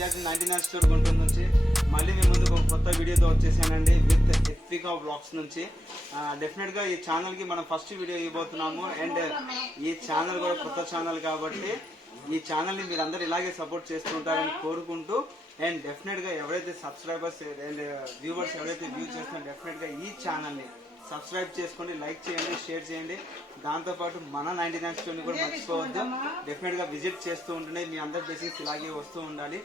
విద్యార్థి 99 స్టోర్ గుంటూరు నుంచి మళ్ళీ మీ ముందుకు ఒక కొత్త వీడియోతో వచ్చేసానండి విత్ ఎత్వికా బ్లాగ్స్ నుంచి. డెఫినెట్గా ఈ ఛానల్కి మనం ఫస్ట్ వీడియో ఇవ్వబోతున్నాము. అండ్ ఈ ఛానల్ కూడా కొత్త ఛానల్ కాబట్టి ఈ ఛానల్ని మీరు అందరూ ఇలాగే సపోర్ట్ చేస్తుంటారని కోరుకుంటూ, అండ్ డెఫినెట్గా ఎవరైతే సబ్స్క్రైబర్స్ అండ్ వ్యూవర్స్ ఎవరైతే వ్యూ చేస్తున్నారో డెఫినెట్గా ఈ ఛానల్ని సబ్స్క్రైబ్ చేసుకోండి, లైక్ చేయండి, షేర్ చేయండి. దాంతోపాటు మన 99 స్టోర్ని కూడా మర్చిపోవద్దు. డెఫినెట్గా విజిట్ చేస్తూ ఉంటుండే మీ అందరి బేసిక్స్ ఇలాగే వస్తూ ఉండాలి.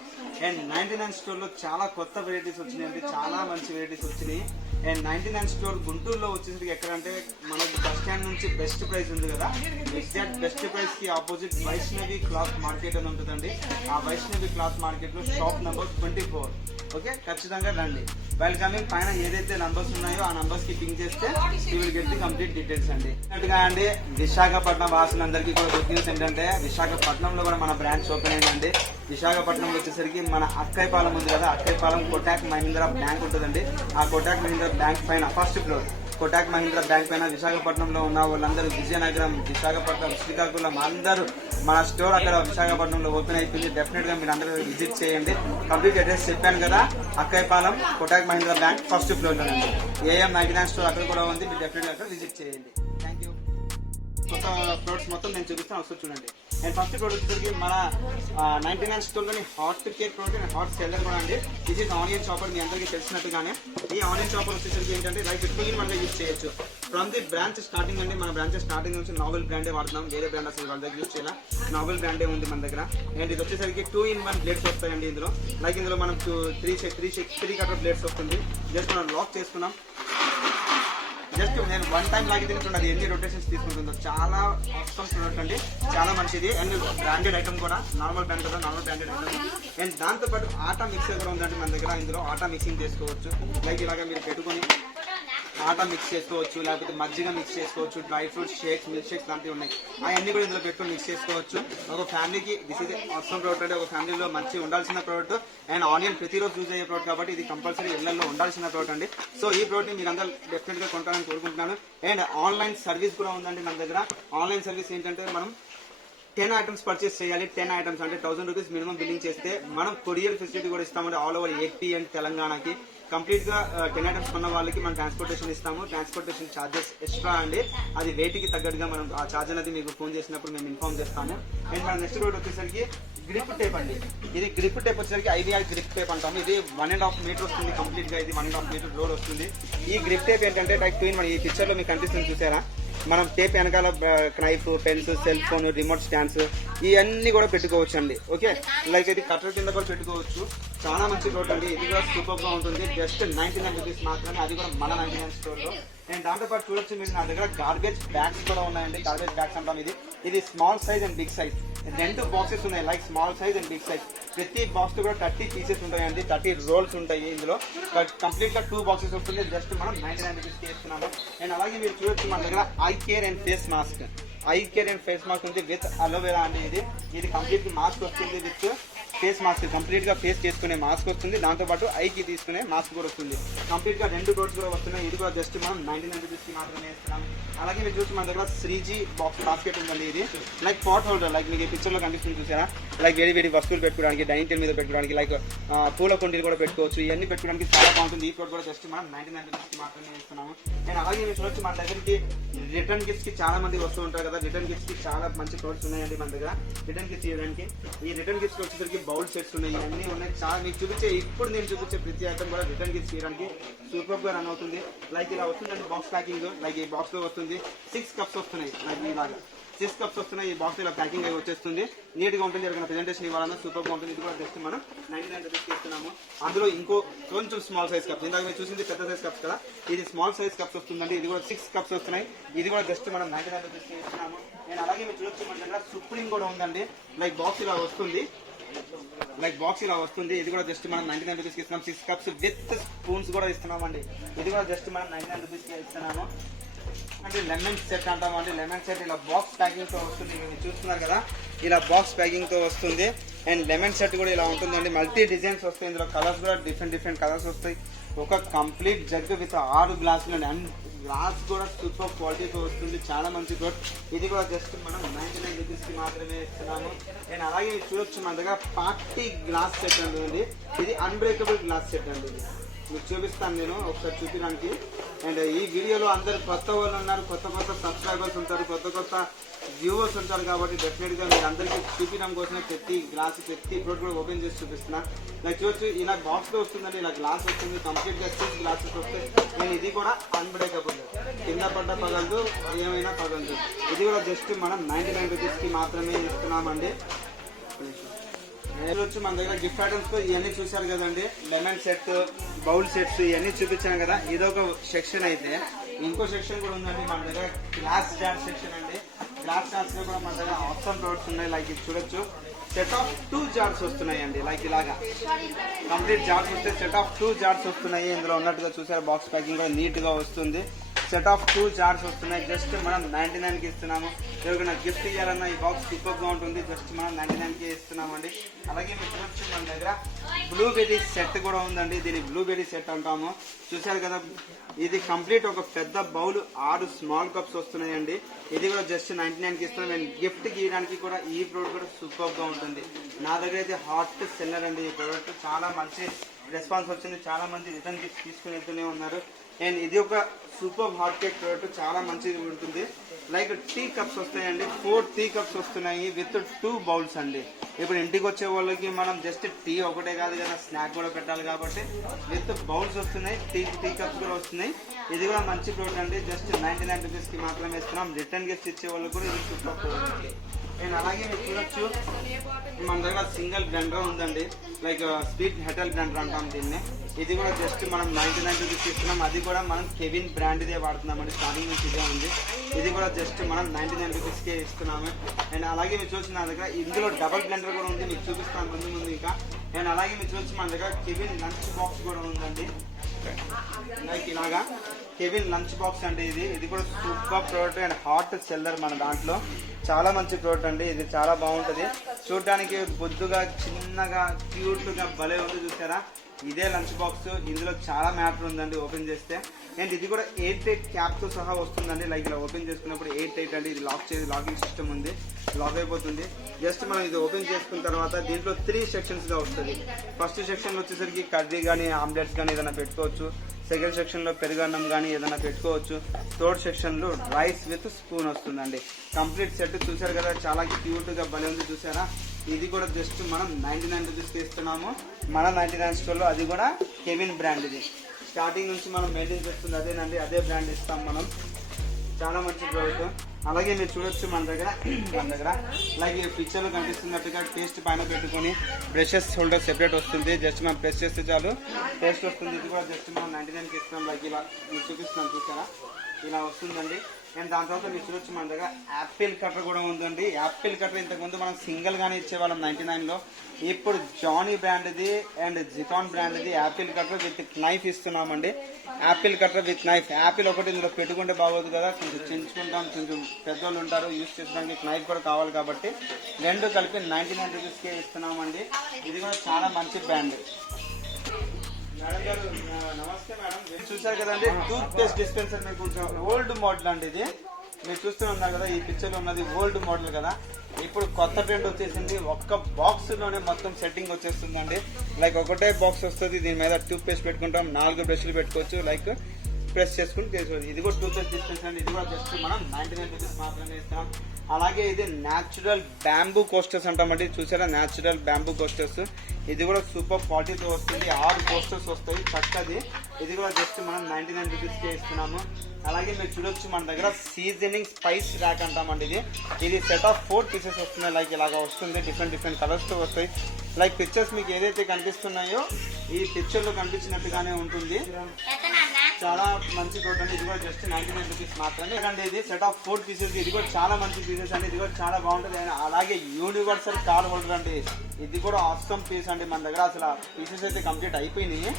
అండ్ 99 స్టోర్లో చాలా కొత్త వెరైటీస్ వచ్చినాయండి, చాలా మంచి వెరైటీస్ వచ్చినాయి. అండ్ 99 స్టోర్ గుంటూరులో వచ్చేసరికి ఎక్కడంటే మనకి బస్ స్టాండ్ నుంచి బెస్ట్ ప్రైస్ ఉంది కదా, ఎగ్జాక్ట్ బెస్ట్ ప్రైస్ కి ఆపోజిట్ వైష్ణవి క్లాత్ మార్కెట్ అని ఉంటుందండి. ఆ వైష్ణవి క్లాత్ మార్కెట్ లో షాప్ నంబర్ 24. ఓకే, ఖచ్చితంగా రండి. వెల్కమింగ్ పైన ఏదైతే నంబర్స్ ఉన్నాయో ఆ నంబర్స్ కి పింక్ చేస్తే you will get the complete details అండి. అన్నట్టుగా అండి విశాఖపట్నం వాసులందరికీ కూడా గుడ్ న్యూస్ ఏంటంటే విశాఖపట్నంలో కూడా మన బ్రాంచ్ ఓపెన్ అయిందండి. విశాఖపట్నం వచ్చేసరికి మన అక్కైపాలెం ఉంది కదా, అక్కైపాలెం కోటాక్ మహీంద్రా బ్యాంక్ ఉంటుందండి. ఆ కోటాక్ మహీంద్రా బ్యాంక్ పైన first floor Kotak Mahindra bank పైన విశాఖపట్నంలో ఉన్న వాళ్ళందరూ విజయనగరం, విశాఖపట్నం, శ్రీకాకుళం అందరూ మన స్టోర్ అక్కడ విశాఖపట్నంలో ఓపెన్ అయిపోయింది. డెఫినెట్ గా మీరు అందరూ విజిట్ చేయండి. కంప్లీట్ అడ్రస్ చెప్పాను కదా, Akkayapalem Kotak Mahindra bank first floor లో ఉంది. AM 99 స్టోర్ అక్కడ కూడా ఉంది, మీరు డెఫినెట్ గా అక్కడ విజిట్ చేయండి. Thank you. కొత్త ప్రోడక్ట్స్ మొత్తం నేను చూపిస్తాను, ఒకసారి చూడండి. అండ్ ఫస్ట్ ప్రోడక్ట్ వచ్చేసరికి మన 99 స్టోర్లోని hot cake product and hot seller కూడా అండి. ఇది ఆనియన్ చాపర్, మీ అందరికీ తెలిసినట్టుగానే ఈ ఆనియన్ చాపర్ వచ్చేసరికి ఏంటంటే లైక్ ఎక్కువ మనకి యూజ్ చేయొచ్చు. ఫ్రమ్ ది బ్రాంచ్ స్టార్టింగ్ అండి, మన బ్రాంచ్ స్టార్టింగ్ నుంచి నావెల్ బ్రాండే వాడుతున్నాం, వేరే బ్రాండ్ అసలు వాళ్ళ దగ్గర యూజ్ చేయాలి. నావెల్ బ్రాండే ఉంది మన దగ్గర. అండ్ ఇది వచ్చేసరికి 2-in-1 ప్లేట్స్ వస్తాయండి ఇందులో. లైక్ ఇందులో మనం 3 కటర్ ప్లేట్స్ వస్తుంది. జస్ట్ మనం లాక్ చేసుకున్నాం. జస్ట్ నేను 1 టైం లాగి తింటున్నది ఎన్ని రొటేషన్స్ తీసుకుంటుందో. చాలా అవసరం ప్రోడక్ట్ అండి, చాలా మంచిది. అండ్ బ్రాండెడ్ ఐటమ్ కూడా, నార్మల్ బ్రాండ్ కదా, నార్మల్ బ్రాండెడ్ ఐటమ్. అండ్ దాంతోపాటు ఆటా మిక్సర్ కూడా ఉందండి మన దగ్గర. ఇందులో ఆటా మిక్సింగ్ చేసుకోవచ్చు. లైక్ ఇలాగా మీరు పెట్టుకొని ఆటా మిక్స్ చేసుకోవచ్చు, లేకపోతే మజ్జిగ మిక్స్ చేసుకోవచ్చు, dry fruits shakes, milk shakes లాంటివి ఉన్నాయి. అవన్నీ కూడా ఇందులో పెట్టుకొని మిక్స్ చేసుకోవచ్చు. ఒక ఫ్యామిలీకి దిస్ ఇస్ అవసరం ప్రోడక్ట్ అంటే ఒక ఫ్యామిలీలో మంచి ఉండాల్సిన ప్రోడక్ట్. అండ్ ఆనియన్ ప్రతిరోజు యూజ్ అయ్యే ప్రోడక్ట్ కాబట్టి ఇది కంపల్సరీ ఇళ్లలో ఉండాల్సిన ప్రోడక్ట్ అండి. సో ఈ ప్రోడక్ట్ మీరు అందరూ డెఫినెట్ గా కొంటారని కోరుకుంటున్నాను. అండ్ ఆన్లైన్ సర్వీస్ కూడా ఉందండి మన దగ్గర. ఆన్లైన్ సర్వీస్ ఏంటంటే మనం 10 ఐటమ్స్ పర్చేస్ చేయాలి. 10 ఐటమ్స్ అంటే 1000 రూపీస్ మినిమం బిల్లింగ్ చేస్తే మనం కొరియర్ ఫెసిలిటీ కూడా ఇస్తామండి ఆల్ ఓవర్ ఏపీ అండ్ తెలంగాణకి. కంప్లీట్ గా 10 ఐటమ్స్ కొన్న వాళ్ళకి మనం ట్రాన్స్పోర్టేషన్ ఇస్తాము. ట్రాన్స్పోర్టేషన్ ఛార్జెస్ ఎక్స్ట్రా అండి, అది వెయిట్ కి తగ్గట్టుగా మనం ఆ ఛార్జ్ అనేది మీకు ఫోన్ చేసినప్పుడు మేము ఇన్ఫార్మ్ చేస్తాము. అండ్ మన నెక్స్ట్ రోడ్ వచ్చేసరికి గ్రిప్ టేప్ అండి. ఇది గ్రిప్ టేప్ వచ్చేసరికి ఐబీఆర్ గ్రిప్ టేప్ అంటాము. ఇది 1.5 మీటర్ వస్తుంది కంప్లీట్ గా. ఇది 1.5 మీటర్ లోడ్ వస్తుంది. ఈ గ్రిప్ టేప్ ఏంటంటే లైక్ ఈ పిక్చర్ లో మీకు కనిపిస్తుంది చూసారా, మనం టేప్ వెనకాల knife, pens, cell phone, remote stands ఇవన్నీ కూడా పెట్టుకోవచ్చు అండి. ఓకే, లైక్ ఇది కట్టర్ కింద కూడా పెట్టుకోవచ్చు. చాలా మంచి ప్రోడక్ట్ అండి. ఇది కూడా సూపర్ గా ఉంటుంది. జస్ట్ 99 రూపీస్ మాత్రమే, అది కూడా మన 99 స్టోర్ లో. అండ్ దాంతోపాటు చూడొచ్చు మీరు నా దగ్గర గార్బేజ్ బ్యాగ్స్ కూడా ఉన్నాయండి. గార్బేజ్ బ్యాగ్స్ అంటాం. ఇది small size and big size 2 boxes ఉన్నాయి, like small size and big size. ప్రతి బాక్స్ కూడా 30 పీసెస్ ఉంటాయండి, 30 రోల్స్ ఉంటాయి ఇందులో. కంప్లీట్ గా 2 బాక్సెస్ వస్తుంది. జస్ట్ మనం 99 రూపీస్ చేస్తున్నాము. అండ్ అలాగే మీరు చూడొచ్చు మన దగ్గర I care and face mask. I care and face mask ఉంది విత్ అలోవెరా అండి. ఇది కంప్లీట్ మాస్క్ వస్తుంది విత్ ఫేస్ మాస్క్. కంప్లీట్ గా ఫేస్ చేసుకునే మాస్క్ వస్తుంది, దాంతో పాటు ఐకి తీసుకునే మాస్క్ కూడా వస్తుంది. కంప్లీట్ గా 2 డోర్స్ కూడా వస్తున్నాయి. ఇది కూడా జస్ట్ మనం 99 రూపీస్ కి మాత్రమే ఇస్తున్నాం. అలాగే మీరు చూసి మన దగ్గర 3G బాక్స్ బాస్కెట్ ఉందండి. ఇది లైక్ పాట్ హోల్డర్, లైక్ మీకు ఈ పిక్చర్ లో కనిపిస్తుంది చూసారా, లైక్ వేడి వేడి వస్తువులు పెట్టుకోవడానికి, డైనింగ్ టేబుల్ మీద పెట్టుకోవడానికి, లైక్ పూల కుండీలు కూడా పెట్టుకోవచ్చు. ఇవన్నీ పెట్టుకోవడానికి చాలా బాగుంటుంది. ఈ ప్రోడక్ట్ కూడా జస్ట్ మనం 99 రూపీస్ కి మాత్రమే ఇస్తున్నాము. అండ్ అలాగే మీరు చూడొచ్చు మన దగ్గరికి రిటర్న్ గిఫ్ట్స్ కి చాలా మంది వస్తూ ఉంటారు కదా. రిటర్న్ గిఫ్ట్స్ కి చాలా మంచి ప్రోడక్ట్స్ ఉన్నాయండి మన దగ్గర. రిటర్న్ గిఫ్ట్స్ ఇవ్వడానికి ఈ రిటర్న్ గిఫ్ట్స్ వచ్చేసరికి బౌల్ సెట్స్ ఉన్నాయి, ఇవన్నీ ఉన్నాయి. చాలా మీకు చూపించే ఇప్పుడు నేను చూపించే ప్రతి ఐటమ్ కూడా రిటర్న్ గిఫ్ట్స్ ఇవ్వడానికి సూపర్ గా రన్ అవుతుంది. లైక్ ఇలా వస్తుందండి బాక్స్ ప్యాకింగ్. లైక్ ఈ బాక్స్ లో వస్తుంది 6 కప్స్ వస్తున్నాయి. లైక్ ఇలాగా 6 కప్స్ వస్తున్నాయి. ఈ బాక్స్ ఇలా ప్యాకింగ్ అయి వచ్చేస్తుంది. నీట్ గా ఉంటుంది. ఎవరైనా ప్రెజెంటేషన్ ఇవ్వాలన్నా సూపర్ గా ఉంటుంది. ఇది కూడా జస్ట్ మనం 99 రూపీస్ ఇస్తున్నాము. అందులో ఇంకో కొంచెం స్మాల్ సైజ్ కప్స్, ఇందాక మీరు చూసింది పెద్ద సైజ్ కప్స్ కదా, ఇది స్మాల్ సైజ్ కప్స్ వస్తుందండి. ఇది కూడా 6 కప్స్ వస్తున్నాయి. ఇది కూడా జస్ట్ మనం 99 రూపీస్ ఇస్తున్నాము. నేను అలాగే మీరు చూడొచ్చు మన దగ్గర సుప్రీం కూడా ఉందండి. లైక్ బాక్స్ ఇలా వస్తుంది. ఇది కూడా జస్ట్ మనం 99 రూపీస్ ఇస్తున్నాం. 6 కప్స్ విత్ స్పూన్స్ కూడా ఇస్తున్నామండి. ఇది కూడా జస్ట్ మనం 99 రూపీస్ ఇస్తున్నాము. అంటే లెమన్ సెట్ అంటామండి. లెమన్ సెట్ ఇలా బాక్స్ ప్యాకింగ్ తో వస్తుంది. మీరు చూస్తున్నారు కదా, ఇలా బాక్స్ ప్యాకింగ్ తో వస్తుంది. అండ్ లెమన్ సెట్ కూడా ఇలా ఉంటుందండి. మల్టీ డిజైన్స్ వస్తాయి. ఇందులో కలర్స్ కూడా డిఫరెంట్ కలర్స్ వస్తాయి. ఒక కంప్లీట్ జగ్ విత్ 6 గ్లాసులు గ్లాస్ కూడా సూపర్ క్వాలిటీతో వస్తుంది, చాలా మంచి ప్రోడక్ట్. ఇది కూడా జస్ట్ మనం 99 రూపీస్ కి మాత్రమే ఇస్తున్నాము. అండ్ అలాగే చూడొచ్చు మన దగ్గర పార్టీ గ్లాస్ సెట్ అండి. ఇది అన్బ్రేకబుల్ గ్లాస్ సెట్ అండి. ఇది మీకు చూపిస్తాను నేను ఒకసారి చూపించడానికి. అండ్ ఈ వీడియోలో అందరు కొత్త వాళ్ళు ఉన్నారు, కొత్త సబ్స్క్రైబర్స్ ఉంటారు, కొత్త వ్యూవర్స్ ఉంటారు. కాబట్టి డెఫినెట్ గా మీరు అందరికీ చూపించడం కోసమే ప్రతి ప్రోడక్ట్ కూడా ఓపెన్ చేసి చూపిస్తున్నా. ఇలా చూడొచ్చు, ఇలా బాక్స్ లో వస్తుందండి, ఇలా గ్లాస్ వస్తుంది, కంప్లీట్ గా 6 గ్లాసెస్ వస్తాయి. నేను ఇది కూడా అన్బ్రేకబుల్, కింద పడ్డ పగలదు, ఏమైనా పగలదు. ఇది కూడా జస్ట్ మనం 99 రూపీస్ కి మాత్రమే ఇస్తున్నామండి. వచ్చి మన దగ్గర గిఫ్ట్ ఐటమ్స్ తో ఇవన్నీ చూసారు కదండి, లెమన్ సెట్, బౌల్ సెట్స్ ఇవన్నీ చూపించాను కదా. ఇదొక సెక్షన్ అయితే ఇంకో సెక్షన్ కూడా ఉందండి మన దగ్గర, గ్లాస్ జార్ సెక్షన్ అండి. గ్లాస్ జార్స్ లో కూడా మన దగ్గర ఆప్షన్ ప్రోడక్ట్స్ ఉన్నాయి. లైక్ ఇది చూడొచ్చు, సెట్ ఆఫ్ 2 జార్స్ వస్తున్నాయండి. లైక్ ఇలాగా కంప్లీట్ జార్స్ వస్తే సెట్ ఆఫ్ 2 జార్స్ వస్తున్నాయి. ఇందులో ఉన్నట్టుగా చూసారు, బాక్స్ ప్యాకింగ్ కూడా నీట్ గా వస్తుంది. సెట్ ఆఫ్ 2 జార్స్ వస్తున్నాయి. జస్ట్ మనం 99 కి ఇస్తున్నాము. ఎవరికైనా గిఫ్ట్ ఇవ్వాలన్నా ఈ బాక్స్ సూపర్ గా ఉంటుంది. జస్ట్ మనం 99 కి ఇస్తున్నామండి. అలాగే మీకు చూడొచ్చు మన దగ్గర బ్లూబెర్రీ సెట్ కూడా ఉందండి. దీన్ని బ్లూబెర్రీ సెట్ అంటాము. చూసారు కదా, ఇది కంప్లీట్ ఒక పెద్ద బౌల్, 6 స్మాల్ కప్స్ వస్తున్నాయండి. ఇది కూడా జస్ట్ 99 కి ఇస్తున్నాం. అండ్ గిఫ్ట్ గీయడానికి కూడా ఈ ప్రోడక్ట్ కూడా సూపర్ గా ఉంటుంది. నా దగ్గర అయితే హాట్ సెల్లర్ అండి. ఈ ప్రోడక్ట్ చాలా మంచి రెస్పాన్స్ వచ్చింది, చాలా మంది రిటర్న్ గిఫ్ట్ తీసుకుని వెళ్తూనే ఉన్నారు. అండ్ ఇది ఒక సూపర్ హాట్ కేక్ ప్రోడక్ట్, చాలా మంచిగా ఉంటుంది. లైక్ టీ కప్స్ వస్తాయండి, 4 టీ కప్స్ వస్తున్నాయి విత్ 2 బౌల్స్ అండి. ఇప్పుడు ఇంటికి వచ్చే వాళ్ళకి మనం జస్ట్ టీ ఒకటే కాదు కదా, స్నాక్ కూడా పెట్టాలి కాబట్టి విత్ బౌల్స్ వస్తున్నాయి, టీ కప్స్ కూడా వస్తున్నాయి. ఇది కూడా మంచి ప్రోడక్ట్ అండి. జస్ట్ 99 రూపీస్ కి మాత్రమే ఇస్తున్నాం. రిటర్న్ గిఫ్ట్స్ ఇచ్చే వాళ్ళకి కూడా ఇది సూపర్ ప్రోడక్ట్. అండ్ అలాగే మీరు చూడొచ్చు, మన దగ్గర సింగిల్ బ్లెండర్ ఉందండి. లైక్ స్పీడ్ హెటల్ బ్లెండర్ అంటాం దీన్ని. ఇది కూడా జస్ట్ మనం 99 రూపీస్ ఇస్తున్నాం. అది కూడా మనం కెవిన్ బ్రాండ్ ఇదే వాడుతున్నామండి, స్టార్టింగ్ నుంచి ఇదే ఉంది. ఇది కూడా జస్ట్ మనం 99 రూపీస్ కే ఇస్తున్నాము. అండ్ అలాగే మీరు చూసిన నా దగ్గర ఇందులో డబల్ బ్లెండర్ కూడా ఉంది, మీకు చూపిస్తాను ముందు ఇంకా. అండ్ అలాగే మీరు చూసి మన దగ్గర కెవిన్ లంచ్ బాక్స్ కూడా ఉందండి. లైక్ ఇలాగా కెవిన్ లంచ్ బాక్స్ అండి. ఇది కూడా super product and hot seller మన దాంట్లో. చాలా మంచి ప్రోడక్ట్ అండి. ఇది చాలా బాగుంటది, చూడడానికి బొద్దుగా చిన్నగా క్యూట్ గా భలే ఉంది. చూసారా, ఇదే లంచ్ బాక్స్. ఇందులో చాలా మ్యాటర్ ఉందండి ఓపెన్ చేస్తే. అండ్ ఇది కూడా 8 క్యాప్ తో సహా వస్తుందండి. లైక్ ఇలా ఓపెన్ చేసుకున్నప్పుడు 8 అండి. ఇది లాకింగ్ సిస్టమ్ ఉంది, లాక్ అయిపోతుంది. జస్ట్ మనం ఇది ఓపెన్ చేసుకున్న తర్వాత దీంట్లో 3 సెక్షన్స్ గా వస్తుంది. ఫస్ట్ సెక్షన్ వచ్చేసరికి కర్రీ కానీ, ఆమ్లెట్స్ కానీ ఏదైనా పెట్టుకోవచ్చు. సెకండ్ సెక్షన్ లో పెరుగన్నం కానీ ఏదైనా పెట్టుకోవచ్చు. థర్డ్ సెక్షన్ లో రైస్ విత్ స్పూన్ వస్తుందండి. కంప్లీట్ సెట్ చూసారు కదా, చాలా క్యూట్ గా భలే ఉంది. చూసారా, ఇది కూడా జస్ట్ మనం 99 రూపీస్ కి ఇస్తున్నాము. మన 99 స్టోర్ లో. అది కూడా కెవిన్ బ్రాండ్. ఇది స్టార్టింగ్ నుంచి మనం మెయింటైన్ చేస్తుంది అదేనండి, అదే బ్రాండ్ ఇస్తాం మనం. చాలా మంచి ప్రోడక్ట్. అలాగే మీరు చూడొచ్చు మన దగ్గర లైక్ ఈ పిక్చర్ లో కనిపిస్తున్నట్టుగా పేస్ట్ పైన పెట్టుకుని బ్రషెస్ హోల్డర్ సెపరేట్ వస్తుంది. జస్ట్ మనం ప్రెస్ చేస్తే చాలు పేస్ట్ వస్తుంది. ఇది కూడా జస్ట్ మనం 99 కి ఇస్తున్నాం. లైక్ ఇలా మీరు చూపిస్తున్నాం, చూసారా, ఇలా వస్తుందండి. అండ్ దాని తర్వాత మీరు చూడొచ్చు మన దగ్గర యాపిల్ కటర్ కూడా ఉందండి. యాపిల్ కటర్ ఇంతకుముందు మనం సింగిల్ గానే ఇచ్చేవాళ్ళం 99 లో. ఇప్పుడు జానీ బ్రాండ్ది అండ్ జికాన్ బ్రాండ్ది యాపిల్ కటర్ విత్ నైఫ్ ఇస్తున్నామండి. Apple cutter with knife. Apple ఒకటి ఇందులో పెట్టుకుంటే బాగోదు కదా, కొంచెం చించుకుంటాం, కొంచెం పెద్దోళ్ళు ఉంటారు, యూజ్ చేసుకోవడానికి నైఫ్ కూడా కావాలి కాబట్టి 2 కలిపి 99 రూపీస్ కే ఇస్తున్నామండి. ఇది కూడా చాలా మంచి బ్రాండ్. మేడం గారు నమస్తే మేడం. చూసారు కదండి, టూత్ పేస్ట్ డిస్పెన్సర్. మీకు కొంచెం ఓల్డ్ మోడల్ అండి ఇది. మీరు చూస్తూ ఉన్నారు కదా, ఈ పిక్చర్ లో ఉన్నది ఓల్డ్ మోడల్ కదా. ఇప్పుడు కొత్త ట్రెండ్ వచ్చేసింది, ఒక్క బాక్స్ లోనే మొత్తం సెట్టింగ్ వచ్చేస్తుందండి. లైక్ ఒకటే బాక్స్ వస్తుంది, దీని మీద టూత్ పేస్ట్ పెట్టుకుంటాం, 4 బ్రష్లు పెట్టుకోవచ్చు. లైక్ ప్రెస్ చేసుకుని చేసుకోవచ్చు. ఇది కూడా టూత్ పేస్ట్ డిస్పెన్సర్ అండి. ఇది కూడా జస్ట్ మనం 99 రూపీస్ మాత్రమే ఇస్తాం. అలాగే ఇది న్యాచురల్ బ్యాంబూ కోస్టర్స్ అంటామండి. చూసారా, న్యాచురల్ బ్యాంబూ కోస్టర్స్. ఇది కూడా సూపర్ క్వాలిటీతో వస్తుంది. 6 కోస్టర్స్ వస్తాయి చక్కది. ఇది కూడా జస్ట్ మనం 99 రూపీస్ కే ఇస్తున్నాము. అలాగే మీరు చూడొచ్చు మన దగ్గర సీజనింగ్ స్పైస్ ర్యాక్ అంటామండి. ఇది సెట్ ఆఫ్ 4 పీసెస్ వస్తున్నాయి. లైక్ ఇలాగా వస్తుంది, డిఫరెంట్ కలర్స్ తో వస్తాయి. లైక్ పిక్చర్స్ మీకు ఏదైతే కనిపిస్తున్నాయో ఈ పిక్చర్ లో కనిపించినట్టుగానే ఉంటుంది. చాలా మంచి ప్రోడక్ట్ అండి. ఇది కూడా జస్ట్ 99 రూపీస్ మాత్రమే అండి. ఇది సెట్ ఆఫ్ 4 పీసెస్. ఇది కూడా చాలా మంచి పీసెస్ అండి. ఇది కూడా చాలా బాగుంటుంది. అలాగే యూనివర్సల్ కార్డ్ హోల్డర్ అండి. ఇది కూడా ఆసమ్ పీస్ అండి. మన దగ్గర అసలు పీసెస్ అయితే కంప్లీట్ అయిపోయినాయి.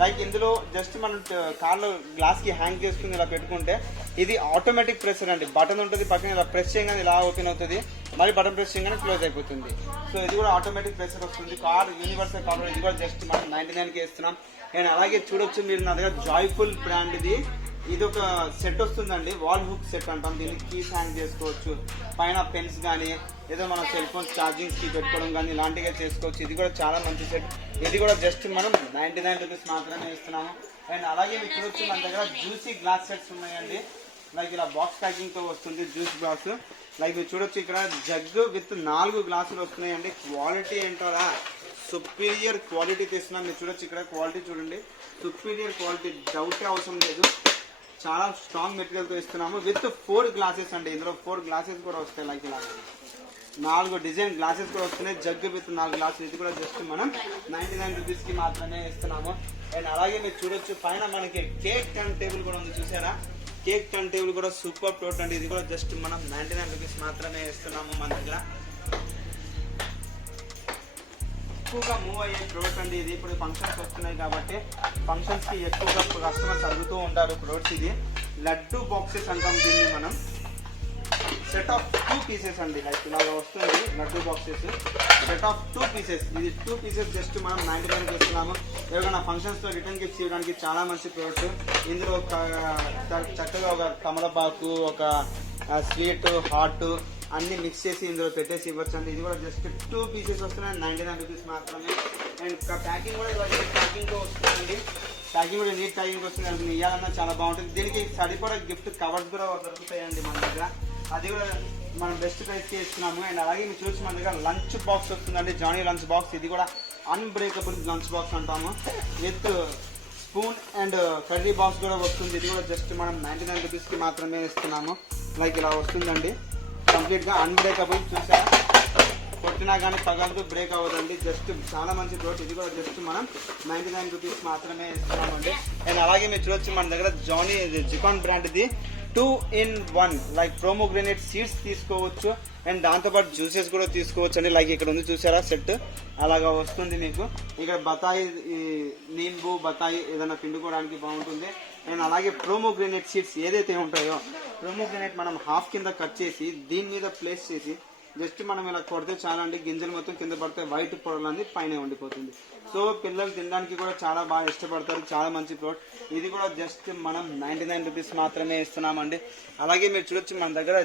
లైక్ ఇందులో జస్ట్ మనం కార్లో గ్లాస్ కి హ్యాంగ్ చేసుకుని ఇలా పెట్టుకుంటే ఇది ఆటోమేటిక్ ప్రెషర్ అండి. బటన్ ఉంటుంది పక్కన, ఇలా ప్రెస్ చేయగానే ఇలా ఓపెన్ అవుతుంది, మరి బటన్ ప్రెస్ చేయగానే క్లోజ్ అయిపోతుంది. సో ఇది కూడా ఆటోమేటిక్ ప్రెషర్ వస్తుంది. Car universal card. ఇది కూడా జస్ట్ మనం 99 కి ఇస్తున్నాం. అండ్ అలాగే చూడొచ్చు మీరు నా దగ్గర జాయ్ఫుల్ బ్రాండ్ ఇది ఇది ఒక సెట్ వస్తుందండి, వాల్ హుక్ సెట్ అంటాం. దీనికి కీస్ హ్యాంగ్ చేసుకోవచ్చు, పైన పెన్స్ కానీ ఏదో మన సెల్ ఫోన్ ఛార్జింగ్స్ కి పెట్టుకోవడం కానీ ఇలాంటిగా చేసుకోవచ్చు. ఇది కూడా చాలా మంచి సెట్. ఇది కూడా జస్ట్ మనం 99 రూపీస్ మాత్రమే ఇస్తున్నాము. అండ్ అలాగే మీకు చూడొచ్చు మన దగ్గర జ్యూసీ గ్లాస్ సెట్స్ ఉన్నాయండి. లైక్ ఇలా బాక్స్ ప్యాకింగ్ తో వస్తుంది జ్యూస్ బాక్స్. లైక్ మీరు చూడొచ్చు ఇక్కడ జగ్ విత్ 4 గ్లాసులు వస్తున్నాయండి. క్వాలిటీ ఏంటారా, సుపీరియర్ క్వాలిటీ తీస్తున్నాం. మీరు చూడొచ్చు ఇక్కడ క్వాలిటీ చూడండి, సుపీరియర్ క్వాలిటీ, డౌటే అవసరం లేదు. చాలా స్ట్రాంగ్ మెటీరియల్తో ఇస్తున్నాము విత్ 4 గ్లాసెస్ అండి. ఇందులో 4 గ్లాసెస్ కూడా వస్తాయి. లైక్ ఇలా 4 డిజైన్ గ్లాసెస్ కూడా వస్తున్నాయి. Jug with 4 glasses. ఇది కూడా జస్ట్ మనం 99 రూపీస్ కి మాత్రమే ఇస్తున్నాము. అండ్ అలాగే మీరు చూడొచ్చు పైన మనకి కేక్ టర్న్ టేబుల్ కూడా ఉంది, చూసారా? కేక్ టర్న్ టేబుల్ కూడా సూపర్ ప్రోడక్ట్ అండి. ఇది కూడా జస్ట్ మనం 99 రూపీస్ మాత్రమే ఇస్తున్నాము. మన దగ్గర ఎక్కువగా మూవ్ అయ్యే ప్రోడక్ట్ అండి ఇది. ఇప్పుడు ఫంక్షన్స్ వస్తున్నాయి కాబట్టి ఫంక్షన్స్ కి ఎక్కువగా కస్టమర్స్ అడుగుతూ ఉంటారు ప్రోడక్ట్స్. ఇది లడ్డు బాక్సెస్ అంటాం దీన్ని మనం. సెట్ ఆఫ్ 2 పీసెస్ అండి. లైక్ ఇలాగా వస్తుంది laddu boxes, set of 2 pieces. ఇది 2 పీసెస్ జస్ట్ మనం 99 ఇస్తున్నాము. ఎవరైనా ఫంక్షన్స్ లో రిటర్న్ గిఫ్ట్స్ ఇవ్వడానికి చాలా మంచి ప్రోడక్ట్. ఇందులో చక్కగా ఒక కమలపాకు, ఒక స్వీట్, హాట్ అన్ని మిక్స్ చేసి ఇందులో పెట్టేసి ఇవ్వచ్చు అండి. ఇది కూడా జస్ట్ 2 పీసెస్ వస్తున్నాయి, 99 రూపీస్ మాత్రమే. అండ్ ప్యాకింగ్ కూడా ఇవాళ ప్యాకింగ్ వస్తుందండి. ప్యాకింగ్ కూడా నీట్ ప్యాకింగ్ వస్తుంది. అది ఇవ్వాలన్నా చాలా బాగుంటుంది. దీనికి సరిపడా గిఫ్ట్ కవర్స్ కూడా దొరుకుతాయండి మన దగ్గర. అది కూడా మనం బెస్ట్ ప్రైస్కి ఇస్తున్నాము. అండ్ అలాగే మీరు చూసి మన దగ్గర లంచ్ బాక్స్ వస్తుందండి, జానీ లంచ్ బాక్స్. ఇది కూడా అన్బ్రేకబుల్ లంచ్ బాక్స్ అంటాము. With spoon and curry box కూడా వస్తుంది. ఇది కూడా జస్ట్ మనం 99 రూపీస్కి మాత్రమే ఇస్తున్నాము. లైక్ ఇలా వస్తుందండి, కంప్లీట్ గా అన్బ్రేకబుల్. చూసారా, కొట్టినా కానీ పగలదు, బ్రేక్ అవ్వదండి. జస్ట్ చాలా మంచి ప్రోడక్ట్. ఇది కూడా జస్ట్ మనం 99 రూపీస్ మాత్రమే ఇస్తున్నామండి. అండ్ అలాగే మీరు చూడొచ్చు మన దగ్గర జానీ జికాన్ బ్రాండ్ ఇది 2-in-1 లైక్ ప్రోమోగ్రెనేట్ సీడ్స్ తీసుకోవచ్చు. అండ్ దాంతోపాటు జ్యూసెస్ కూడా తీసుకోవచ్చు అండి. లైక్ ఇక్కడ ఉంది చూసారా సెట్, అలాగా వస్తుంది మీకు. ఇక్కడ బతాయి, నీంబు బతాయి ఏదైనా పిండుకోవడానికి బాగుంటుంది. అండ్ అలాగే ప్రోమోగ్రెనేట్ సీడ్స్ ఏదైతే ఉంటాయో, ప్రోమోగ్రెనేట్ మనం హాఫ్ కింద కట్ చేసి దీని మీద ప్లేస్ చేసి జస్ట్ మనం ఇలా కొడితే చాలా అండి, గింజలు మొత్తం కింద పడితే వైట్ పొరలన్నీ పైన ఉండిపోతుంది. సో పిల్లలు తినడానికి కూడా చాలా బాగా ఇష్టపడతారు. చాలా మంచి ప్రోడక్ట్. ఇది కూడా జస్ట్ మనం 99 రూపీస్ మాత్రమే ఇస్తున్నామండి. అలాగే మీరు చూడొచ్చు మన దగ్గర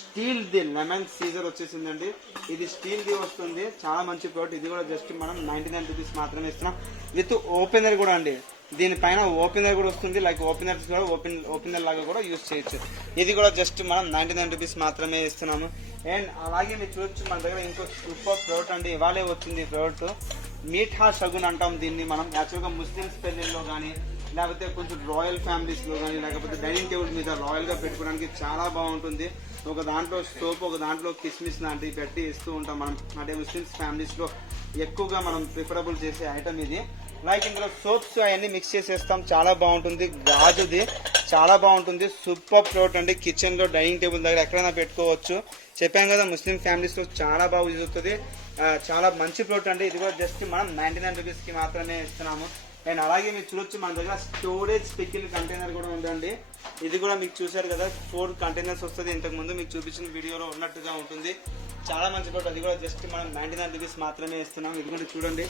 స్టీల్ ది లెమన్ సీజర్ వచ్చేసిందండి. ఇది స్టీల్ ది వస్తుంది, చాలా మంచి ప్రోడక్ట్. ఇది కూడా జస్ట్ మనం 99 రూపీస్ మాత్రమే ఇస్తున్నాం. విత్ ఓపెనర్ కూడా అండి. దీనిపైన ఓపెనర్ కూడా వస్తుంది. లైక్ ఓపెనర్స్ కూడా ఓపెనర్ లాగా కూడా యూజ్ చేయొచ్చు. ఇది కూడా జస్ట్ మనం 99 రూపీస్ మాత్రమే ఇస్తున్నాము. అండ్ అలాగే మీరు చూడొచ్చు మన దగ్గర ఇంకో సూపర్ ప్రోడక్ట్ అండి. ఇవాళే వచ్చింది ఈ ప్రోడక్ట్. మీఠా షగున్ అంటాం దీన్ని మనం. యాక్చువల్గా ముస్లిమ్స్ పెళ్లిల్లో కానీ లేకపోతే కొంచెం రాయల్ ఫ్యామిలీస్ లో కానీ లేకపోతే డైనింగ్ టేబుల్ మీద రాయల్ గా పెట్టుకోవడానికి చాలా బాగుంటుంది. ఒక దాంట్లో సోప్, ఒక దాంట్లో కిస్మిస్ లాంటివి పెట్టి ఇస్తూ ఉంటాం మనం. అంటే ముస్లిమ్స్ ఫ్యామిలీస్ లో ఎక్కువగా మనం ప్రిఫరబుల్ చేసే ఐటమ్ ఇది. లైక్ ఇందులో సోప్స్ అవన్నీ మిక్స్ చేసేస్తాం, చాలా బాగుంటుంది. గాజుది చాలా బాగుంటుంది, సూపర్ ప్రోడక్ట్ అండి. కిచెన్ లో డైనింగ్ టేబుల్ దగ్గర ఎక్కడైనా పెట్టుకోవచ్చు. చెప్పాను కదా ముస్లిం ఫ్యామిలీస్ లో చాలా బాగా యూజ్ అవుతుంది. చాలా మంచి ప్రోడక్ట్ అండి. ఇది కూడా జస్ట్ మనం 99 రూపీస్ కి మాత్రమే ఇస్తున్నాము. అండ్ అలాగే మీరు చూడొచ్చు మన దగ్గర స్టోరేజ్ పికిల్ కంటైనర్ కూడా ఉందండి. ఇది కూడా మీకు చూసారు కదా 4 కంటైనర్స్ వస్తుంది. ఇంతకు ముందు మీకు చూపించిన వీడియోలో ఉన్నట్టుగా ఉంటుంది. చాలా మంచి ప్రోడక్ట్. అది కూడా జస్ట్ మనం 99 రూపీస్ మాత్రమే ఇస్తున్నాం. ఇది కూడా చూడండి,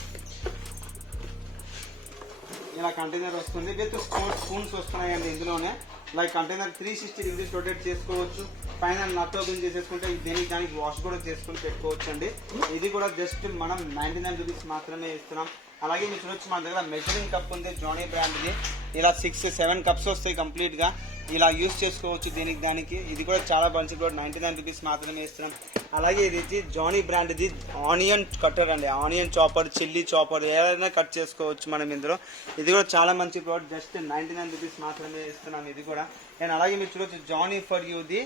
ఇలా కంటైనర్ వస్తుంది. విత్ స్పూన్స్ వస్తున్నాయండి ఇందులోనే. లైక్ కంటైనర్ 360 డిగ్రీస్ రొటేట్ చేసుకోవచ్చు. పైన నట్ ఓపెన్ చేసేసుకుంటే దేనికి దానికి వాష్ కూడా చేసుకుని పెట్టుకోవచ్చు అండి. ఇది కూడా జస్ట్ మనం 99 రూపీస్ మాత్రమే ఇస్తున్నాం. అలాగే మీరు చూడొచ్చు మన దగ్గర మెజరింగ్ కప్ ఉంది జానీ బ్రాండ్ది. ఇలా 6-7 కప్స్ వస్తాయి కంప్లీట్ గా. ఇలా యూస్ చేసుకోవచ్చు దీనికి దానికి. ఇది కూడా చాలా మంచి కూడా 99 రూపీస్ మాత్రమే ఇస్తున్నాం. అలాగే ఇది జానీ బ్రాండ్ ఇది ఆనియన్ కట్టర్ అండి. ఆనియన్ చాపర్, చిల్లీ చాపర్ ఏదైనా కట్ చేసుకోవచ్చు మనం ఇందులో. ఇది కూడా చాలా మంచి ప్రోడక్ట్. జస్ట్ 99 రూపీస్ మాత్రమే ఇస్తున్నాం ఇది కూడా. అండ్ అలాగే మీరు చూడొచ్చు జానీ for you the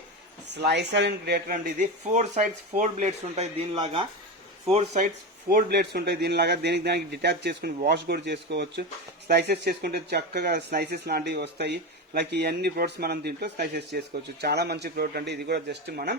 slicer and grater అండి. ఇది 4 sides 4 బ్లేడ్స్ ఉంటాయి దీనిలాగా. 4 sides 4 బ్లేడ్స్ ఉంటాయి దీనిలాగా. దేనికి దానికి డిటాచ్ చేసుకుని వాష్ కూడా చేసుకోవచ్చు. స్లైసెస్ చేసుకుంటే చక్కగా స్లైసెస్ లాంటివి వస్తాయి. లైక్ ఈ అన్ని ప్రోడక్ట్స్ మనం దీంట్లో స్లైసెస్ చేసుకోవచ్చు. చాలా మంచి ప్రోడక్ట్ అండి. ఇది కూడా జస్ట్ మనం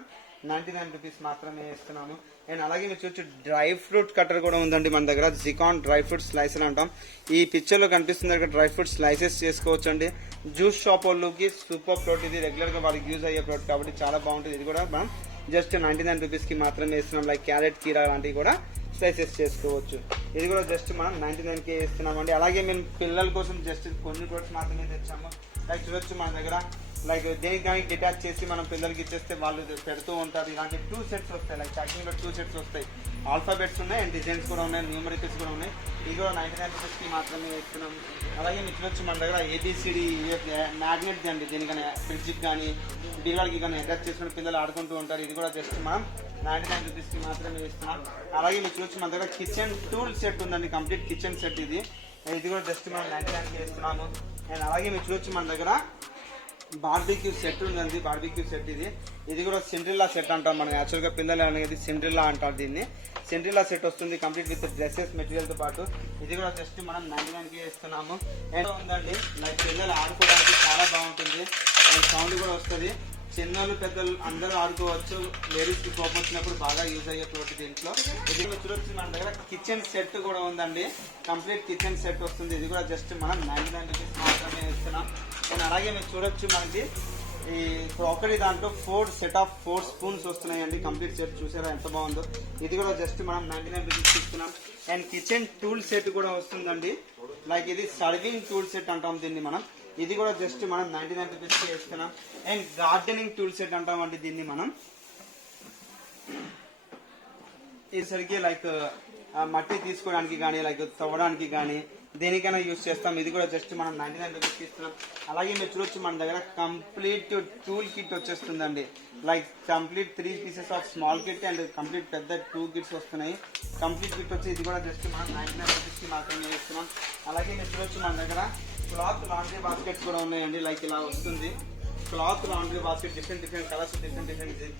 99 రూపీస్ మాత్రమే ఇస్తున్నాము. అండ్ అలాగే మీరు చూడొచ్చు డ్రై ఫ్రూట్ కట్టర్ కూడా ఉందండి మన దగ్గర. జికాన్ డ్రై ఫ్రూట్ స్లైసర్ అంటాం. ఈ పిక్చర్ లో కనిపిస్తుంది దగ్గర డ్రై ఫ్రూట్ స్లైసెస్ చేసుకోవచ్చు అండి. జ్యూస్ షాప్ వాళ్ళకి సూపర్ ప్రోడక్ట్. ఇది రెగ్యులర్ గా వాళ్ళకి యూజ్ అయ్యే ప్రోడక్ట్ కాబట్టి చాలా బాగుంటుంది. ఇది కూడా మనం జస్ట్ 99 రూపీస్ కి మాత్రమే ఇస్తున్నాం. లైక్ క్యారెట్, కీరా లాంటివి కూడా స్లైసెస్ చేసుకోవచ్చు. ఇది కూడా జస్ట్ మనం 99కే ఇస్తున్నామండి. అలాగే మేము పిల్లల కోసం జస్ట్ కొన్ని ప్రోడక్ట్స్ మాత్రమే తెచ్చాము. లైక్ చూడొచ్చు మన దగ్గర లైక్ దేనికి కానీ డిటాచ్ చేసి మనం పిల్లలకి ఇచ్చేస్తే వాళ్ళు పెడుతూ ఉంటారు. ఇలాంటి 2 సెట్స్ వస్తాయి, లైక్ ప్యాకింగ్ లో 2 సెట్స్ వస్తాయి. ఆల్ఫాబెట్స్ ఉన్నాయి అండ్ డిజైన్స్ కూడా ఉన్నాయి, న్యూమరికల్స్ కూడా ఉన్నాయి. ఇది కూడా 99 రూపీస్కి మాత్రమే ఇస్తున్నాం. అలాగే మీకు చూడొచ్చు మన దగ్గర ABCD మ్యాగ్నెట్ అండి, దీనికని ఫ్రిడ్జ్కి కానీ బీగాలకి కానీ అటాచ్ చేసుకుని పిల్లలు ఆడుకుంటూ ఉంటారు. ఇది కూడా జస్ట్ మనం 99 రూపీస్కి మాత్రమే ఇస్తున్నాం. అలాగే మీకు చూడొచ్చు మన దగ్గర కిచెన్ టూల్ సెట్ ఉందండి, కంప్లీట్ కిచెన్ సెట్. ఇది కూడా జస్ట్ మనం 99కి ఇస్తున్నాము. అండ్ అలాగే మీకు చూడొచ్చు మన దగ్గర బార్బిక్యూ సెట్ ఉందండి, బార్బిక్యూ సెట్. ఇది కూడా సిండ్రిల్లా సెట్ అంటాం మనం. యాక్చువల్గా పిల్లలు అనేది సిండ్రిల్లా అంటారు దీన్ని. సిండ్రిల్లా సెట్ వస్తుంది కంప్లీట్ విత్ డ్రెస్సెస్ మెటీరియల్తో పాటు. ఇది కూడా జస్ట్ మనం 99కి ఇస్తున్నాము. అండ్ ఉందండి లైక్ పిల్లలు ఆడుకోవడానికి చాలా బాగుంటుంది, అండ్ సౌండ్ కూడా వస్తుంది. చిన్నోళ్ళు పెద్దలు అందరూ ఆడుకోవచ్చు. లేడీస్కి కోపం వచ్చినప్పుడు బాగా యూజ్ అయ్యే ప్రోడక్ట్ దీంట్లో. ఇది చూడొచ్చు మన దగ్గర కిచెన్ సెట్ కూడా ఉందండి, కంప్లీట్ కిచెన్ సెట్ వస్తుంది. ఇది కూడా జస్ట్ మనం 99 రూపీస్ మాత్రమే ఇస్తున్నాం. అండ్ అలాగే మీరు చూడొచ్చు మనకి ఈ క్రాకరీ దాంట్లో 4 స్పూన్స్ వస్తున్నాయండి, కంప్లీట్ సెట్. చూసారా ఎంత బాగుందో. ఇది కూడా జస్ట్ మనం 99 రూపీస్ ఇస్తున్నాం. అండ్ కిచెన్ టూల్ సెట్ కూడా వస్తుందండి, లైక్ ఇది సర్వింగ్ టూల్ సెట్ అంటాం దీన్ని మనం. ఇది కూడా జస్ట్ మనం 99 రూపీస్కి ఇస్తున్నాం. అండ్ గార్డెనింగ్ టూల్ సెట్ అంటామండి దీన్ని మనం. ఈసరికి లైక్ మట్టి తీసుకోవడానికి కానీ లైక్ తవ్వడానికి కానీ దేనికైనా యూజ్ చేస్తాం. ఇది కూడా జస్ట్ మనం 99 రూపీస్కి ఇస్తున్నాం. అలాగే మీరు చూడొచ్చు మన దగ్గర కంప్లీట్ టూల్ కిట్ వచ్చేస్తుందండి, like complete 3 pieces of small kit and complete పెద్ద 2 కిట్స్ వస్తున్నాయి. కంప్లీట్ కిట్ వచ్చి ఇది కూడా జస్ట్ మనం 99 రూపీస్కి మాత్రమే ఇస్తున్నాం. అలాగే మీరు చూడొచ్చు మన దగ్గర క్లాత్ లాండ్రీ బాస్కెట్స్ కూడా ఉన్నాయండి, లైక్ ఇలా వస్తుంది. Cloth laundry basket different colours, different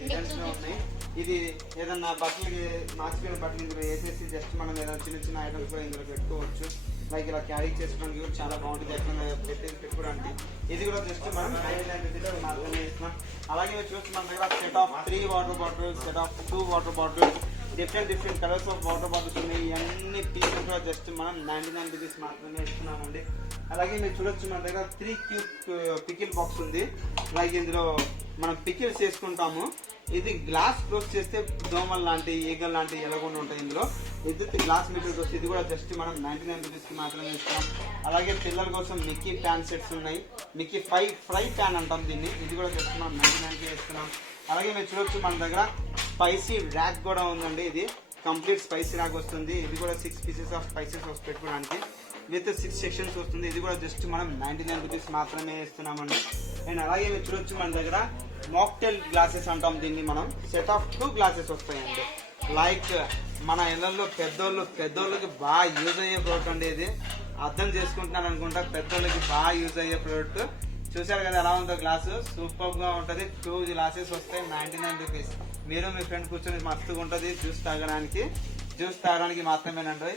designs లో ఉన్నాయి. ఇది ఏదన్నా బట్టలకి మార్చిపోయిన బట్టలు ఇందులో వేసేసి జస్ట్ మనం ఏదైనా చిన్న ఐటమ్స్ కూడా ఇందులో పెట్టుకోవచ్చు. లైక్ ఇలా క్యారీ చేసుకోవడానికి కూడా చాలా బాగుంటుంది, ఎక్కడ పెట్టుకోవడానికి. ఇది కూడా జస్ట్ మనం 99 రూపీస్ మాత్రమే ఇస్తున్నాం. అలాగే మీరు చూసి మన దగ్గర set of 3 water bottles, set of 2 water bottles, different colours of water bottles ఉన్నాయి. అన్ని పీసెస్ కూడా జస్ట్ మనం 99 రూపీస్ మాత్రమే ఇస్తున్నామండి. అలాగే మీరు చూడొచ్చు మన దగ్గర 3 క్యూబ్ పికిల్ బాక్స్ ఉంది, లైక్ ఇందులో మనం పికిల్స్ చేసుకుంటాము. ఇది గ్లాస్ క్లోజ్ చేస్తే దోమలు లాంటి ఈగల్ లాంటి ఎలగొండ ఉంటాయి ఇందులో. ఇది గ్లాస్ మెటీరియల్ వస్తుంది. ఇది కూడా జస్ట్ మనం 99 రూపీస్కి మాత్రమే ఇస్తాం. అలాగే పిల్లల కోసం మిక్కీ ప్యాన్ సెట్స్ ఉన్నాయి, మిక్కీ ఫ్రై ప్యాన్ అంటాం దీన్ని. ఇది కూడా జస్ట్ మనం 99కి ఇస్తున్నాం. అలాగే మీరు చూడొచ్చు మన దగ్గర స్పైసీ ర్యాక్ కూడా ఉందండి. ఇది కంప్లీట్ స్పైసీ ర్యాక్ వస్తుంది. ఇది కూడా 6 పీసెస్ ఆఫ్ స్పైసెస్ పెట్టుకోవడానికి విత్ 6 సెక్షన్స్ వస్తుంది. ఇది కూడా జస్ట్ మనం 99 రూపీస్ మాత్రమే ఇస్తున్నామండి. అండ్ అలాగే మీరు చూడొచ్చు మన దగ్గర మాక్టైల్ గ్లాసెస్ అంటాం దీన్ని మనం. సెట్ ఆఫ్ 2 గ్లాసెస్ వస్తాయండి, లైక్ మన ఇళ్లలో పెద్దోళ్ళకి బాగా యూజ్ అయ్యే ప్రోడక్ట్ అండి. ఇది అర్థం చేసుకుంటున్నాను అనుకుంటా, పెద్దోళ్ళకి బాగా యూజ్ అయ్యే ప్రోడక్ట్. చూసారు కదా ఎలా ఉందో గ్లాసు, సూపర్ గా ఉంటది. 2 గ్లాసెస్ వస్తాయి, 99 రూపీస్. మీరు మీ ఫ్రెండ్ కూర్చొని మస్తుగా ఉంటుంది జ్యూస్ తాగడానికి మాత్రమేనండి.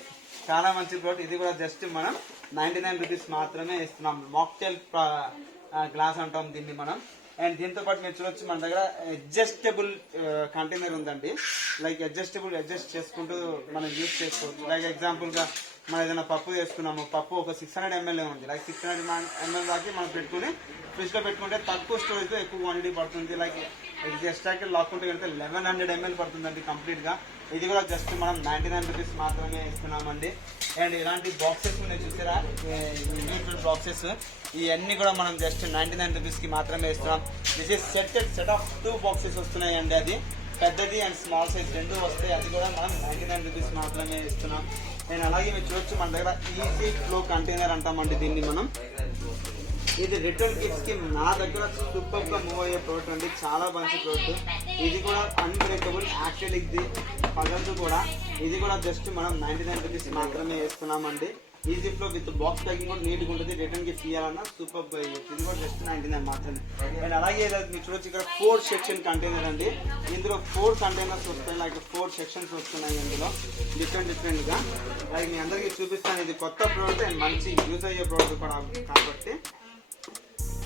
చాలా మంచి ప్రోడక్ట్. ఇది కూడా జస్ట్ మనం 99 రూపీస్ మాత్రమే ఇస్తున్నాం. మాక్టైల్ గ్లాస్ అంటాం దీన్ని మనం. అండ్ దీంతో పాటు మీరు చూడొచ్చు మన దగ్గర అడ్జస్టబుల్ కంటైనర్ ఉందండి, లైక్ అడ్జస్ట్ చేసుకుంటూ మనం యూజ్ చేసుకోవచ్చు. లైక్ ఎగ్జాంపుల్ గా మనం ఏదైనా పప్పు చేసుకున్నాము, పప్పు ఒక 600 ml ఉంది, లైక్ 600 ml దాకా మనం పెట్టుకుని ఫ్రిడ్జ్ లో పెట్టుకుంటే తక్కువ స్టోరేజ్ లో ఎక్కువ క్వాంటిటీ పడుతుంది. లైక్ ఎక్స్ట్రాక్ట్ లాక్కుంటే వెళ్తే 1100 ml పడుతుందండి కంప్లీట్ గా. ఇది కూడా జస్ట్ మనం 99 రూపీస్ మాత్రమే ఇస్తున్నామండి. అండ్ ఇలాంటి బాక్సెస్ ఉన్నాయి చూసారా, బాక్సెస్ ఇవన్నీ కూడా మనం జస్ట్ 99 రూపీస్కి మాత్రమే ఇస్తున్నాం. This is set of 2 boxes వస్తున్నాయండి. అది పెద్దది అండ్ స్మాల్ సైజ్ 2 వస్తాయి. అది కూడా మనం 99 రూపీస్ మాత్రమే ఇస్తున్నాం. నేను అలాగే మీరు చూడొచ్చు మన దగ్గర ఈజీ ఫ్లో కంటైనర్ అంటామండి దీన్ని మనం. ఇది రిటర్న్ గిఫ్ట్స్ కి నా దగ్గర సూపర్ గా మూవ్ అయ్యే ప్రోడక్ట్ అండి, చాలా మంచి ప్రోడక్ట్. ఇది కూడా అన్బ్రేకబుల్, యాక్చువల్ ఇది పగలదు కూడా. ఇది కూడా జస్ట్ మనం 99 రూపీస్ మాత్రమే ఇస్తున్నామండి. Easy flow with box packing కూడా నీట్గా ఉంటుంది. రిటర్న్ గిఫ్ట్ ఇవ్వాలన్నా సూపర్ గా ఇవ్వచ్చు. ఇది కూడా జస్ట్ 99 మాత్రమే. అండ్ అలాగే మీరు చూడొచ్చు ఇక్కడ 4 సెక్షన్ కంటైనర్ అండి. ఇందులో 4 కంటైనర్స్ వస్తాయి, లైక్ 4 సెక్షన్స్ వస్తున్నాయి ఇందులో డిఫరెంట్ గా. లైక్ మీ అందరికీ చూపిస్తాను. ఇది కొత్త ప్రోడక్ట్ అండ్ మంచి యూజ్ అయ్యే ప్రోడక్ట్ కూడా కాబట్టి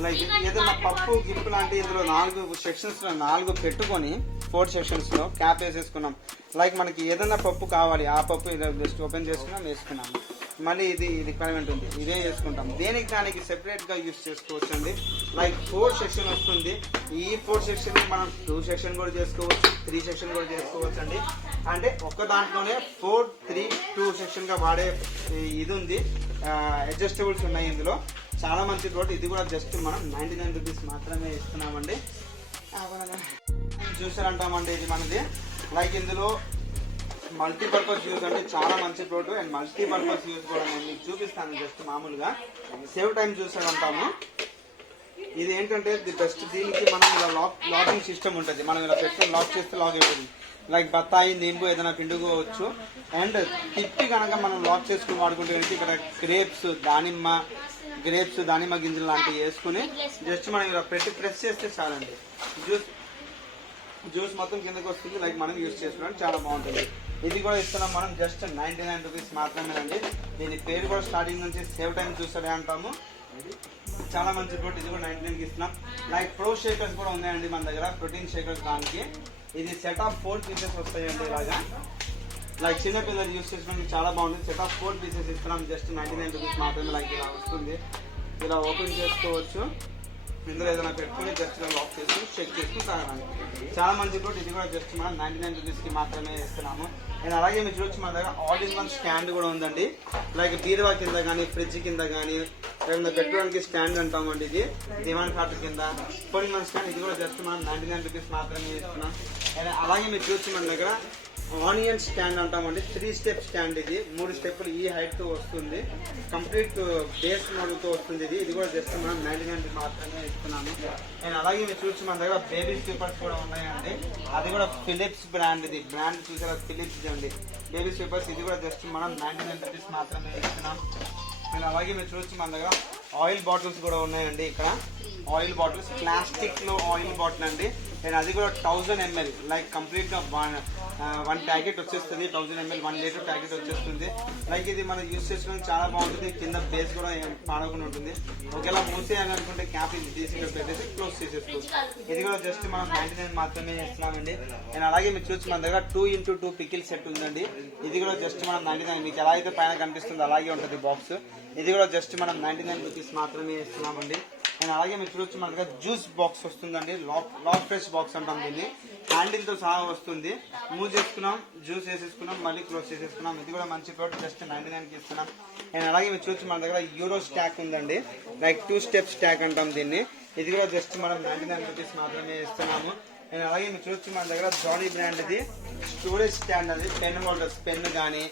లైక్ ఏదైనా పప్పు గిప్పు లాంటి ఇందులో 4 సెక్షన్స్ 4 పెట్టుకొని 4 సెక్షన్స్ లో క్యాప్ వేసేసుకున్నాం. లైక్ మనకి ఏదైనా పప్పు కావాలి, ఆ పప్పు జస్ట్ ఓపెన్ చేసుకున్నాం, వేసుకున్నాము. మళ్ళీ ఇది రిక్వైర్మెంట్ ఉంది, ఇదే వేసుకుంటాం. దానికి సెపరేట్ గా యూజ్ చేసుకోవచ్చు అండి. లైక్ 4 సెక్షన్ వస్తుంది. ఈ 4 సెక్షన్ మనం 2 సెక్షన్ కూడా చేసుకోవచ్చు, 3 సెక్షన్ కూడా చేసుకోవచ్చు అండి. అంటే ఒక్క దాంట్లోనే 4, 3, 2 సెక్షన్ గా వాడే ఇది ఉంది. అడ్జస్టబుల్స్ ఉన్నాయి ఇందులో. చాలా మంచి ప్రోడక్ట్. ఇది కూడా జస్ట్ మనం 99 రూపీస్ మాత్రమే ఇస్తున్నామండి. జ్యూసర్ అంటామండి ఇది మనది. లైక్ ఇందులో మల్టీపర్పస్ యూజ్ అంటే చాలా మంచి ప్రోడక్ట్ అండ్ మల్టీపర్పస్ యూజ్ కూడా నేను మీకు చూపిస్తాను. జస్ట్ మామూలుగా సేవ్ టైం జ్యూసర్ అంటాము. ఇది ఏంటంటే ది బెస్ట్. దీనికి మనం ఇలా లాకింగ్ సిస్టమ్ ఉంటుంది. మనం ఇలా పెట్టుకుని లాక్ చేస్తే లాక్ అయిపోతుంది. లైక్ బత్తాయి, నింబు ఏదైనా పిండుకోవచ్చు. అండ్ తిప్పి కనుక మనం లాక్ చేసుకుని వాడుకుంటే ఇక్కడ గ్రేప్స్ దానిమ్మ గింజలు లాంటివి వేసుకుని జస్ట్ మనం ఇలా పెట్టి ప్రెస్ చేస్తే చాలండి. జ్యూస్ మొత్తం కిందకి వస్తుంది. లైక్ మనం యూజ్ చేసుకోవడానికి చాలా బాగుంటుంది. ఇది కూడా ఇస్తున్నాం మనం జస్ట్ 99 రూపీస్ మాత్రమేనండి. దీని పేరు కూడా స్టార్టింగ్ నుంచి సేవ్ టైం జ్యూసర్ అంటాము. చాలా మంచి ప్రోడక్ట్. ఇది కూడా 99కి ఇస్తున్నాం. లైక్ ప్రో షేకర్స్ కూడా ఉన్నాయండి మన దగ్గర, ప్రోటీన్ షేకర్స్. దానికి ఇది సెట్ ఆఫ్ 4 పీసెస్ వస్తాయండి. ఇలాగా లైక్ చిన్నపిల్లలు యూజ్ చేసుకోవడానికి చాలా బాగుంటుంది. సెట్ ఆఫ్ 4 పీసెస్ ఇస్తున్నాం జస్ట్ 99 రూపీస్ మాత్రమే. లైక్ ఇలా వస్తుంది. ఇలా ఓపెన్ చేసుకోవచ్చు. ఇందులో ఏదైనా పెట్టుకుని జస్ట్ లాక్ చేసుకుని చెక్ చేసుకుని తాగడానికి చాలా మంచి ప్రోడక్ట్. ఇది కూడా జస్ట్ మనం 99 రూపీస్కి మాత్రమే ఇస్తున్నాము. అండ్ అలాగే మీరు చూడొచ్చు మన దగ్గర ఆల్ ఇన్ వన్ స్టాండ్ కూడా ఉందండి. లైక్ బీరువా కింద కానీ, ఫ్రిడ్జ్ కింద కానీ ఏదైనా పెట్టుకోవడానికి స్టాండ్ అంటామండి. ఇది దివాన్ కాట్ కింద ఆల్ ఇన్ వన్ స్టాండ్. ఇది కూడా జస్ట్ మనం 99 రూపీస్ మాత్రమే ఇస్తున్నాం. అండ్ అలాగే మీరు చూడొచ్చు మన దగ్గర ఆనియన్ స్టాండ్ అంటామండి. 3 స్టెప్ స్టాండ్. ఇది 3 స్టెప్పులు ఈ హైట్ తో వస్తుంది. కంప్లీట్ బేస్ మోడల్ తో వస్తుంది. ఇది కూడా జస్ట్ మనం 99 మాత్రమే ఇస్తున్నాము. అండ్ అలాగే మీరు చూసి మన దగ్గర బేబీ స్వీపర్స్ కూడా ఉన్నాయండి. అది కూడా ఫిలిప్స్ బ్రాండ్. ఇది బ్రాండ్ చూసారా, ఫిలిప్స్ అండి బేబీ స్వీపర్స్. ఇది కూడా జస్ట్ మనం 99 రూపీస్ మాత్రమే ఇస్తున్నాం. అండ్ అలాగే మీరు చూసి మన దగ్గర ఆయిల్ బాటిల్స్ కూడా ఉన్నాయండి. ఇక్కడ ఆయిల్ బాటిల్స్ ప్లాస్టిక్ లో ఆయిల్ బాటిల్ అండి. అండ్ అది కూడా 1000 ml. లైక్ కంప్లీట్ గా 1 ప్యాకెట్ వచ్చేస్తుంది. 1000 ml 1 లీటర్ ప్యాకెట్ వచ్చేస్తుంది. లైక్ ఇది మనం యూజ్ చేసుకోవడానికి చాలా బాగుంటుంది. కింద బేస్ కూడా పాడకుండా ఉంటుంది. ఒకేలా మూసేయాలి అనుకుంటే క్యాప్ ఇది తీసి పెట్టేసి క్లోజ్ చేసేసుకోవచ్చు. ఇది కూడా జస్ట్ మనం 99 మాత్రమే ఇస్తున్నామండి. అండ్ అలాగే మీరు చూసి మన దగ్గర 2x2 పికిల్ సెట్ ఉందండి. ఇది కూడా జస్ట్ మనం 99. మీకు ఎలా అయితే పైన కనిపిస్తుందో అలాగే ఉంటుంది బాక్స్. ఇది కూడా జస్ట్ మనం 99 రూపీస్ మాత్రమే ఇస్తున్నామండి. అండ్ అలాగే మీరు చూడొచ్చు మన దగ్గర జ్యూస్ బాక్స్ వస్తుందండి. లాక్ ఫ్రెష్ బాక్స్ అంటాం దీన్ని. హ్యాండిల్ తో సహా వస్తుంది. మూవ్ చేసుకున్నాం, జ్యూస్ వేసేసుకున్నాం, మళ్ళీ క్లోజ్ చేసేసుకున్నాం. ఇది కూడా మంచి ప్రోడక్ట్. జస్ట్ 99కి ఇస్తున్నాం. అండ్ అలాగే మీరు చూడొచ్చు మన దగ్గర యూరో స్టాక్ ఉందండి. లైక్ 2 స్టెప్ స్టాక్ అంటాం దీన్ని. ఇది కూడా జస్ట్ మనం 99 రూపీస్ మాత్రమే ఇస్తున్నాము. అండ్ అలాగే మీరు చూడొచ్చు మన దగ్గర జానీ బ్రాండ్ ఇది స్టోరేజ్ స్టాండ్ అది. పెన్ హోల్డర్స్, పెన్ కానీ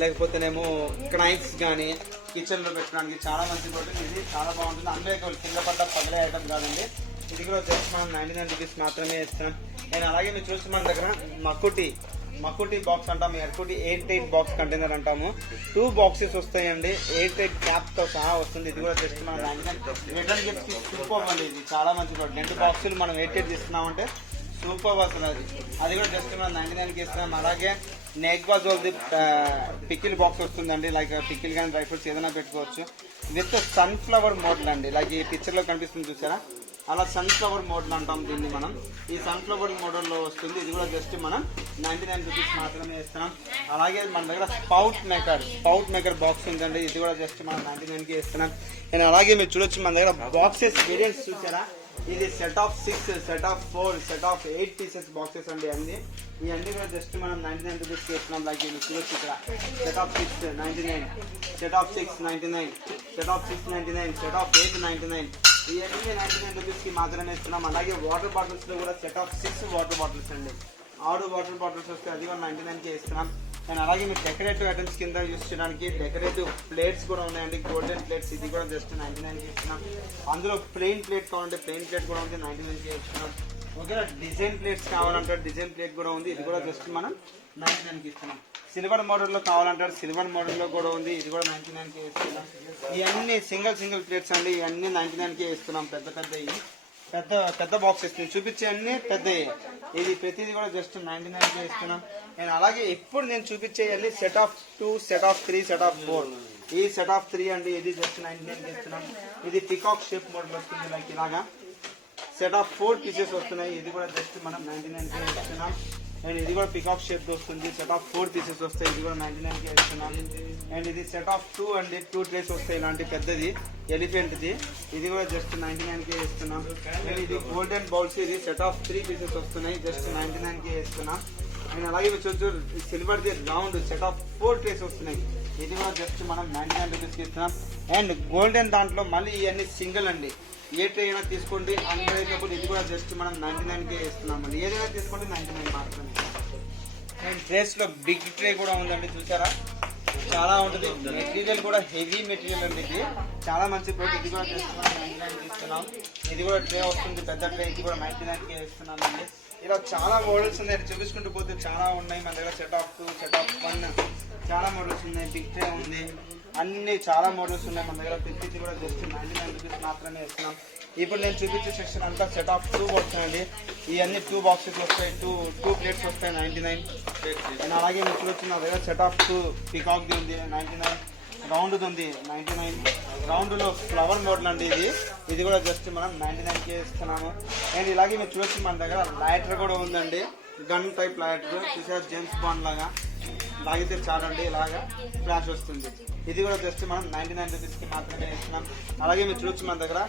లేకపోతేనేమో క్నైఫ్స్ కానీ కిచెన్ లో పెట్టడానికి చాలా మంచి ప్రోడక్ట్. ఇది చాలా బాగుంటుంది. అందులో కింద పడ్డ పగలే ఐటమ్ కాదండి. ఇది కూడా జస్ట్ మనం 99 రూపీస్ మాత్రమే ఇస్తాం. అండ్ అలాగే మీరు చూస్తే మన దగ్గర మకుటి బాక్స్ అంటాము. ఎర్కుటి 8 బాక్స్ కంటైనర్ అంటాము. 2 బాక్సెస్ వస్తాయండి. 8 క్యాప్ తో సహా వస్తుంది. ఇది కూడా జస్ట్ మనం 99 రిటర్న్ గిఫ్ట్ కి సూపర్ అండి. ఇది చాలా మంచి ప్రోడక్ట్. 2 బాక్సులు మనం 8 ఇస్తున్నామంటే సూపర్ వస్తుంది. అది కూడా జస్ట్ మనం 99కి ఇస్తున్నాం. అలాగే నెగ్వాజోల్ది పికిల్ బాక్స్ వస్తుందండి. లైక్ పికిల్ కానీ డ్రై ఫ్రూట్స్ ఏదైనా పెట్టుకోవచ్చు. విత్ సన్ఫ్లవర్ మోడల్ అండి. లైక్ ఈ పిక్చర్ లో కనిపిస్తుంది చూసారా, అలా సన్ఫ్లవర్ మోడల్ అంటాం దీన్ని మనం. ఈ సన్ఫ్లవర్ మోడల్ లో వస్తుంది. ఇది కూడా జస్ట్ మనం 99 రూపీస్ మాత్రమే ఇస్తున్నాం. అలాగే మన దగ్గర స్పౌట్ మేకర్ బాక్స్ ఉందండి. ఇది కూడా జస్ట్ మనం 99కి ఇస్తున్నాం. అండ్ అలాగే మీరు చూడొచ్చు మన దగ్గర బాక్సెస్ వేరియంట్స్ చూసారా. ఇది set of 6, set of 4, set of 8 pieces boxes అండి. అన్ని ఈ అన్ని కూడా జస్ట్ మనం 99 రూపీస్ ఇస్తున్నాం. లైక్ ఇది చూడొచ్చు ఇక్కడ set of 6 99, set of 6 99, set of 6 99, set of 8 99. ఇవన్నీ 99 రూపీస్ కి మాత్రమే ఇస్తున్నాం. అలాగే వాటర్ బాటిల్స్ లో కూడా సెట్ ఆఫ్ 6 వాటర్ బాటిల్స్ అండి. 6 వాటర్ బాటిల్స్ వస్తే అది కూడా 99కి ఇస్తున్నాం. అండ్ అలాగే మీరు డెకరేటివ్ ఐటమ్స్ కింద యూస్ చేయడానికి డెకరేటివ్ ప్లేట్స్ కూడా ఉన్నాయండి. Golden plates. ఇది కూడా జస్ట్ 99కి ఇస్తున్నాం. అందులో ప్లెయిన్ ప్లేట్ కావాలంటే ప్లెయిన్ ప్లేట్ కూడా ఉంది, 99కి ఇస్తున్నాం. ఓకేనా, డిజైన్ ప్లేట్స్ కావాలంటే డిజైన్ ప్లేట్ కూడా ఉంది. ఇది కూడా జస్ట్ మనం 99కి ఇస్తున్నాం. సిల్వర్ మోడల్లో కావాలంటారు, సిల్వర్ మోడల్లో కూడా ఉంది. ఇది కూడా 99కి ఇస్తున్నాం. ఇవన్నీ సింగిల్ ప్లేట్స్ అండి. ఇవన్నీ 99కి ఇస్తున్నాం. పెద్ద బాక్స్ ఇస్తుంది. చూపించే అన్ని పెద్దవి. ఇది ప్రతిదీ కూడా జస్ట్ 99కి ఇస్తున్నాం. నేను అలాగే ఇప్పుడు నేను చూపించేయాలి set of 2, set of 3, set of 4. ఈ సెట్ ఆఫ్ 3 అండి. ఇది జస్ట్ 99కి ఇస్తున్నాం. ఇది పికాక్ షేప్ మోడల్ వస్తుంది. లైక్ ఇలాగా సెట్ ఆఫ్ 4 పీసెస్ వస్తున్నాయి. ఇది కూడా జస్ట్ మనం 99కి ఇస్తున్నాం. అండ్ ఇది కూడా పికాక్ షేప్ వస్తుంది. సెట్ ఆఫ్ 4 పీసెస్ వస్తాయి. ఇది కూడా 99కి ఇస్తున్నాం. అండ్ ఇది సెట్ ఆఫ్ 2 అండి. 2 ట్రేస్ వస్తాయి. ఇలాంటి పెద్దది ఎలిఫెంట్ది. ఇది కూడా జస్ట్ 99కి ఇస్తున్నాం. అండ్ ఇది గోల్డెన్ బౌల్స్. ఇది సెట్ ఆఫ్ 3 పీసెస్ వస్తున్నాయి. జస్ట్ 99కి ఇస్తున్నాం. అండ్ అలాగే చూడొచ్చు సిల్వర్ది రౌండ్ సెట్ ఆఫ్ 4 ట్రేస్ వస్తున్నాయి. ఇది కూడా జస్ట్ మనం 99 రూపీస్కి ఇస్తున్నాం. అండ్ గోల్డెన్ దాంట్లో మళ్ళీ ఇవన్నీ సింగిల్ అండి. ఏ ట్రే అయినా తీసుకోండి అన్బ్రేకబుల్. ఇది కూడా జస్ట్ మనం 99కే ఇస్తున్నామండి. ఏదైనా తీసుకోండి 99 మాత్రమే. అండ్ ట్రేస్ లో బిగ్ ట్రే కూడా ఉందండి, చూసారా చాలా ఉంటుంది. మెటీరియల్ కూడా హెవీ మెటీరియల్ అండి, ఇది చాలా మంచి ప్రోడక్ట్. ఇది కూడా జస్ట్ మనం 99కి ఇస్తున్నాం. ఇది కూడా ట్రే వస్తుంది పెద్ద ట్రే, ఇది కూడా 99కే ఇస్తున్నామండి. ఇలా చాలా మోడల్స్ ఉన్నాయి, చూపించుకుంటూ పోతే చాలా ఉన్నాయి మన దగ్గర. సెట్ ఆఫ్ 2, సెట్ ఆఫ్ 1 చాలా మోడల్స్ ఉన్నాయి. బిగ్ ట్రే ఉంది, అన్ని చాలా మోడల్స్ ఉన్నాయి మన దగ్గర. ప్రతిది కూడా జస్ట్ 99 రూపీస్ మాత్రమే ఇస్తున్నాం. ఇప్పుడు నేను చూపించే సెక్షన్ అంతా సెట్ ఆఫ్ 2 వస్తాయండి. ఇవన్నీ 2 బాక్సెస్ వస్తాయి, 2 ప్లేట్స్ వస్తాయి 99. అండ్ అలాగే మీకు చూడొచ్చు నా దగ్గర సెట్ ఆఫ్ 2 పికాక్ది ఉంది 99, రౌండ్ది ఉంది 99. రౌండ్లో ఫ్లవర్ మోడల్ అండి ఇది కూడా జస్ట్ మనం 99కే ఇస్తున్నాము. అండ్ ఇలాగే మీరు చూడొచ్చు మన దగ్గర లైటర్ కూడా ఉందండి, గన్ టైప్ లైటర్. చూసారా జేమ్స్ బాండ్ లాగా లాగితే చాలండి ఇలాగా ఫ్లాష్ వస్తుంది. ఇది కూడా జస్ట్ మనం 99 రూపీస్కి మాత్రమే ఇస్తున్నాం. అలాగే మీరు చూడొచ్చు మన దగ్గర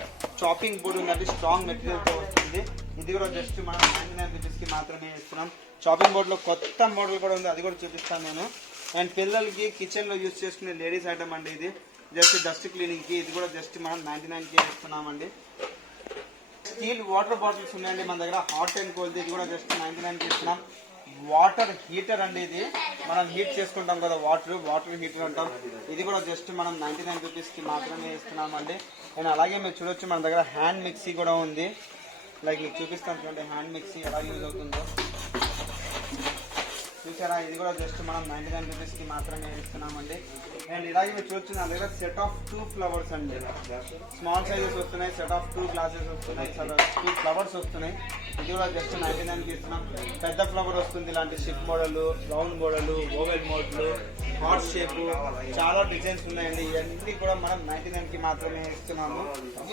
చాపింగ్ బోర్డు ఉందండి, స్ట్రాంగ్ మెటీరియల్తో వస్తుంది. ఇది కూడా జస్ట్ మనం 99 రూపీస్కి మాత్రమే ఇస్తున్నాం. చాపింగ్ బోర్డులో కొత్త మోడల్ కూడా ఉంది, అది కూడా చూపిస్తాను నేను. అండ్ పిల్లలకి కిచెన్లో యూజ్ చేసుకునే లేడీస్ ఐటమ్ అండి, ఇది జస్ట్ డస్ట్ క్లీనింగ్కి. ఇది కూడా జస్ట్ మనం 99కే ఇస్తున్నామండి. స్టీల్ వాటర్ బాటిల్స్ ఉన్నాయండి మన దగ్గర, హాట్ అండ్ కోల్డ్. ఇది కూడా జస్ట్ 99కి ఇస్తున్నాం. వాటర్ హీటర్ అండి, ఇది మనం హీట్ చేసుకుంటాం కదా, వాటర్ హీటర్ అంటాం. ఇది కూడా జస్ట్ మనం 99 రూపీస్కి మాత్రమే ఇస్తున్నామండి. అండ్ అలాగే మీరు చూడొచ్చు మన దగ్గర హ్యాండ్ మిక్సీ కూడా ఉంది. లైక్ మీకు చూపిస్తాను చూడండి హ్యాండ్ మిక్సీ ఎలా యూజ్ అవుతుందో. చూసారా ఇది కూడా జస్ట్ మనం 99 రూపీస్కి మాత్రమే ఇస్తున్నామండి. అండ్ ఇలాగే మీరు చూడొచ్చు నా దగ్గర సెట్ ఆఫ్ 2 ఫ్లవర్స్ అండి, స్మాల్ సైజెస్ వస్తున్నాయి. సెట్ ఆఫ్ 2 గ్లాసెస్ వస్తున్నాయి, 2 ఫ్లవర్స్ వస్తున్నాయి. ఇది కూడా జస్ట్ 99కి ఇస్తున్నాం. పెద్ద ఫ్లవర్ వస్తుంది, ఇలాంటి ship model, round model, oval model, heart shape, చాలా డిజైన్స్ ఉన్నాయండి. ఇవన్నీ కూడా మనం 99కి మాత్రమే ఇస్తున్నాము.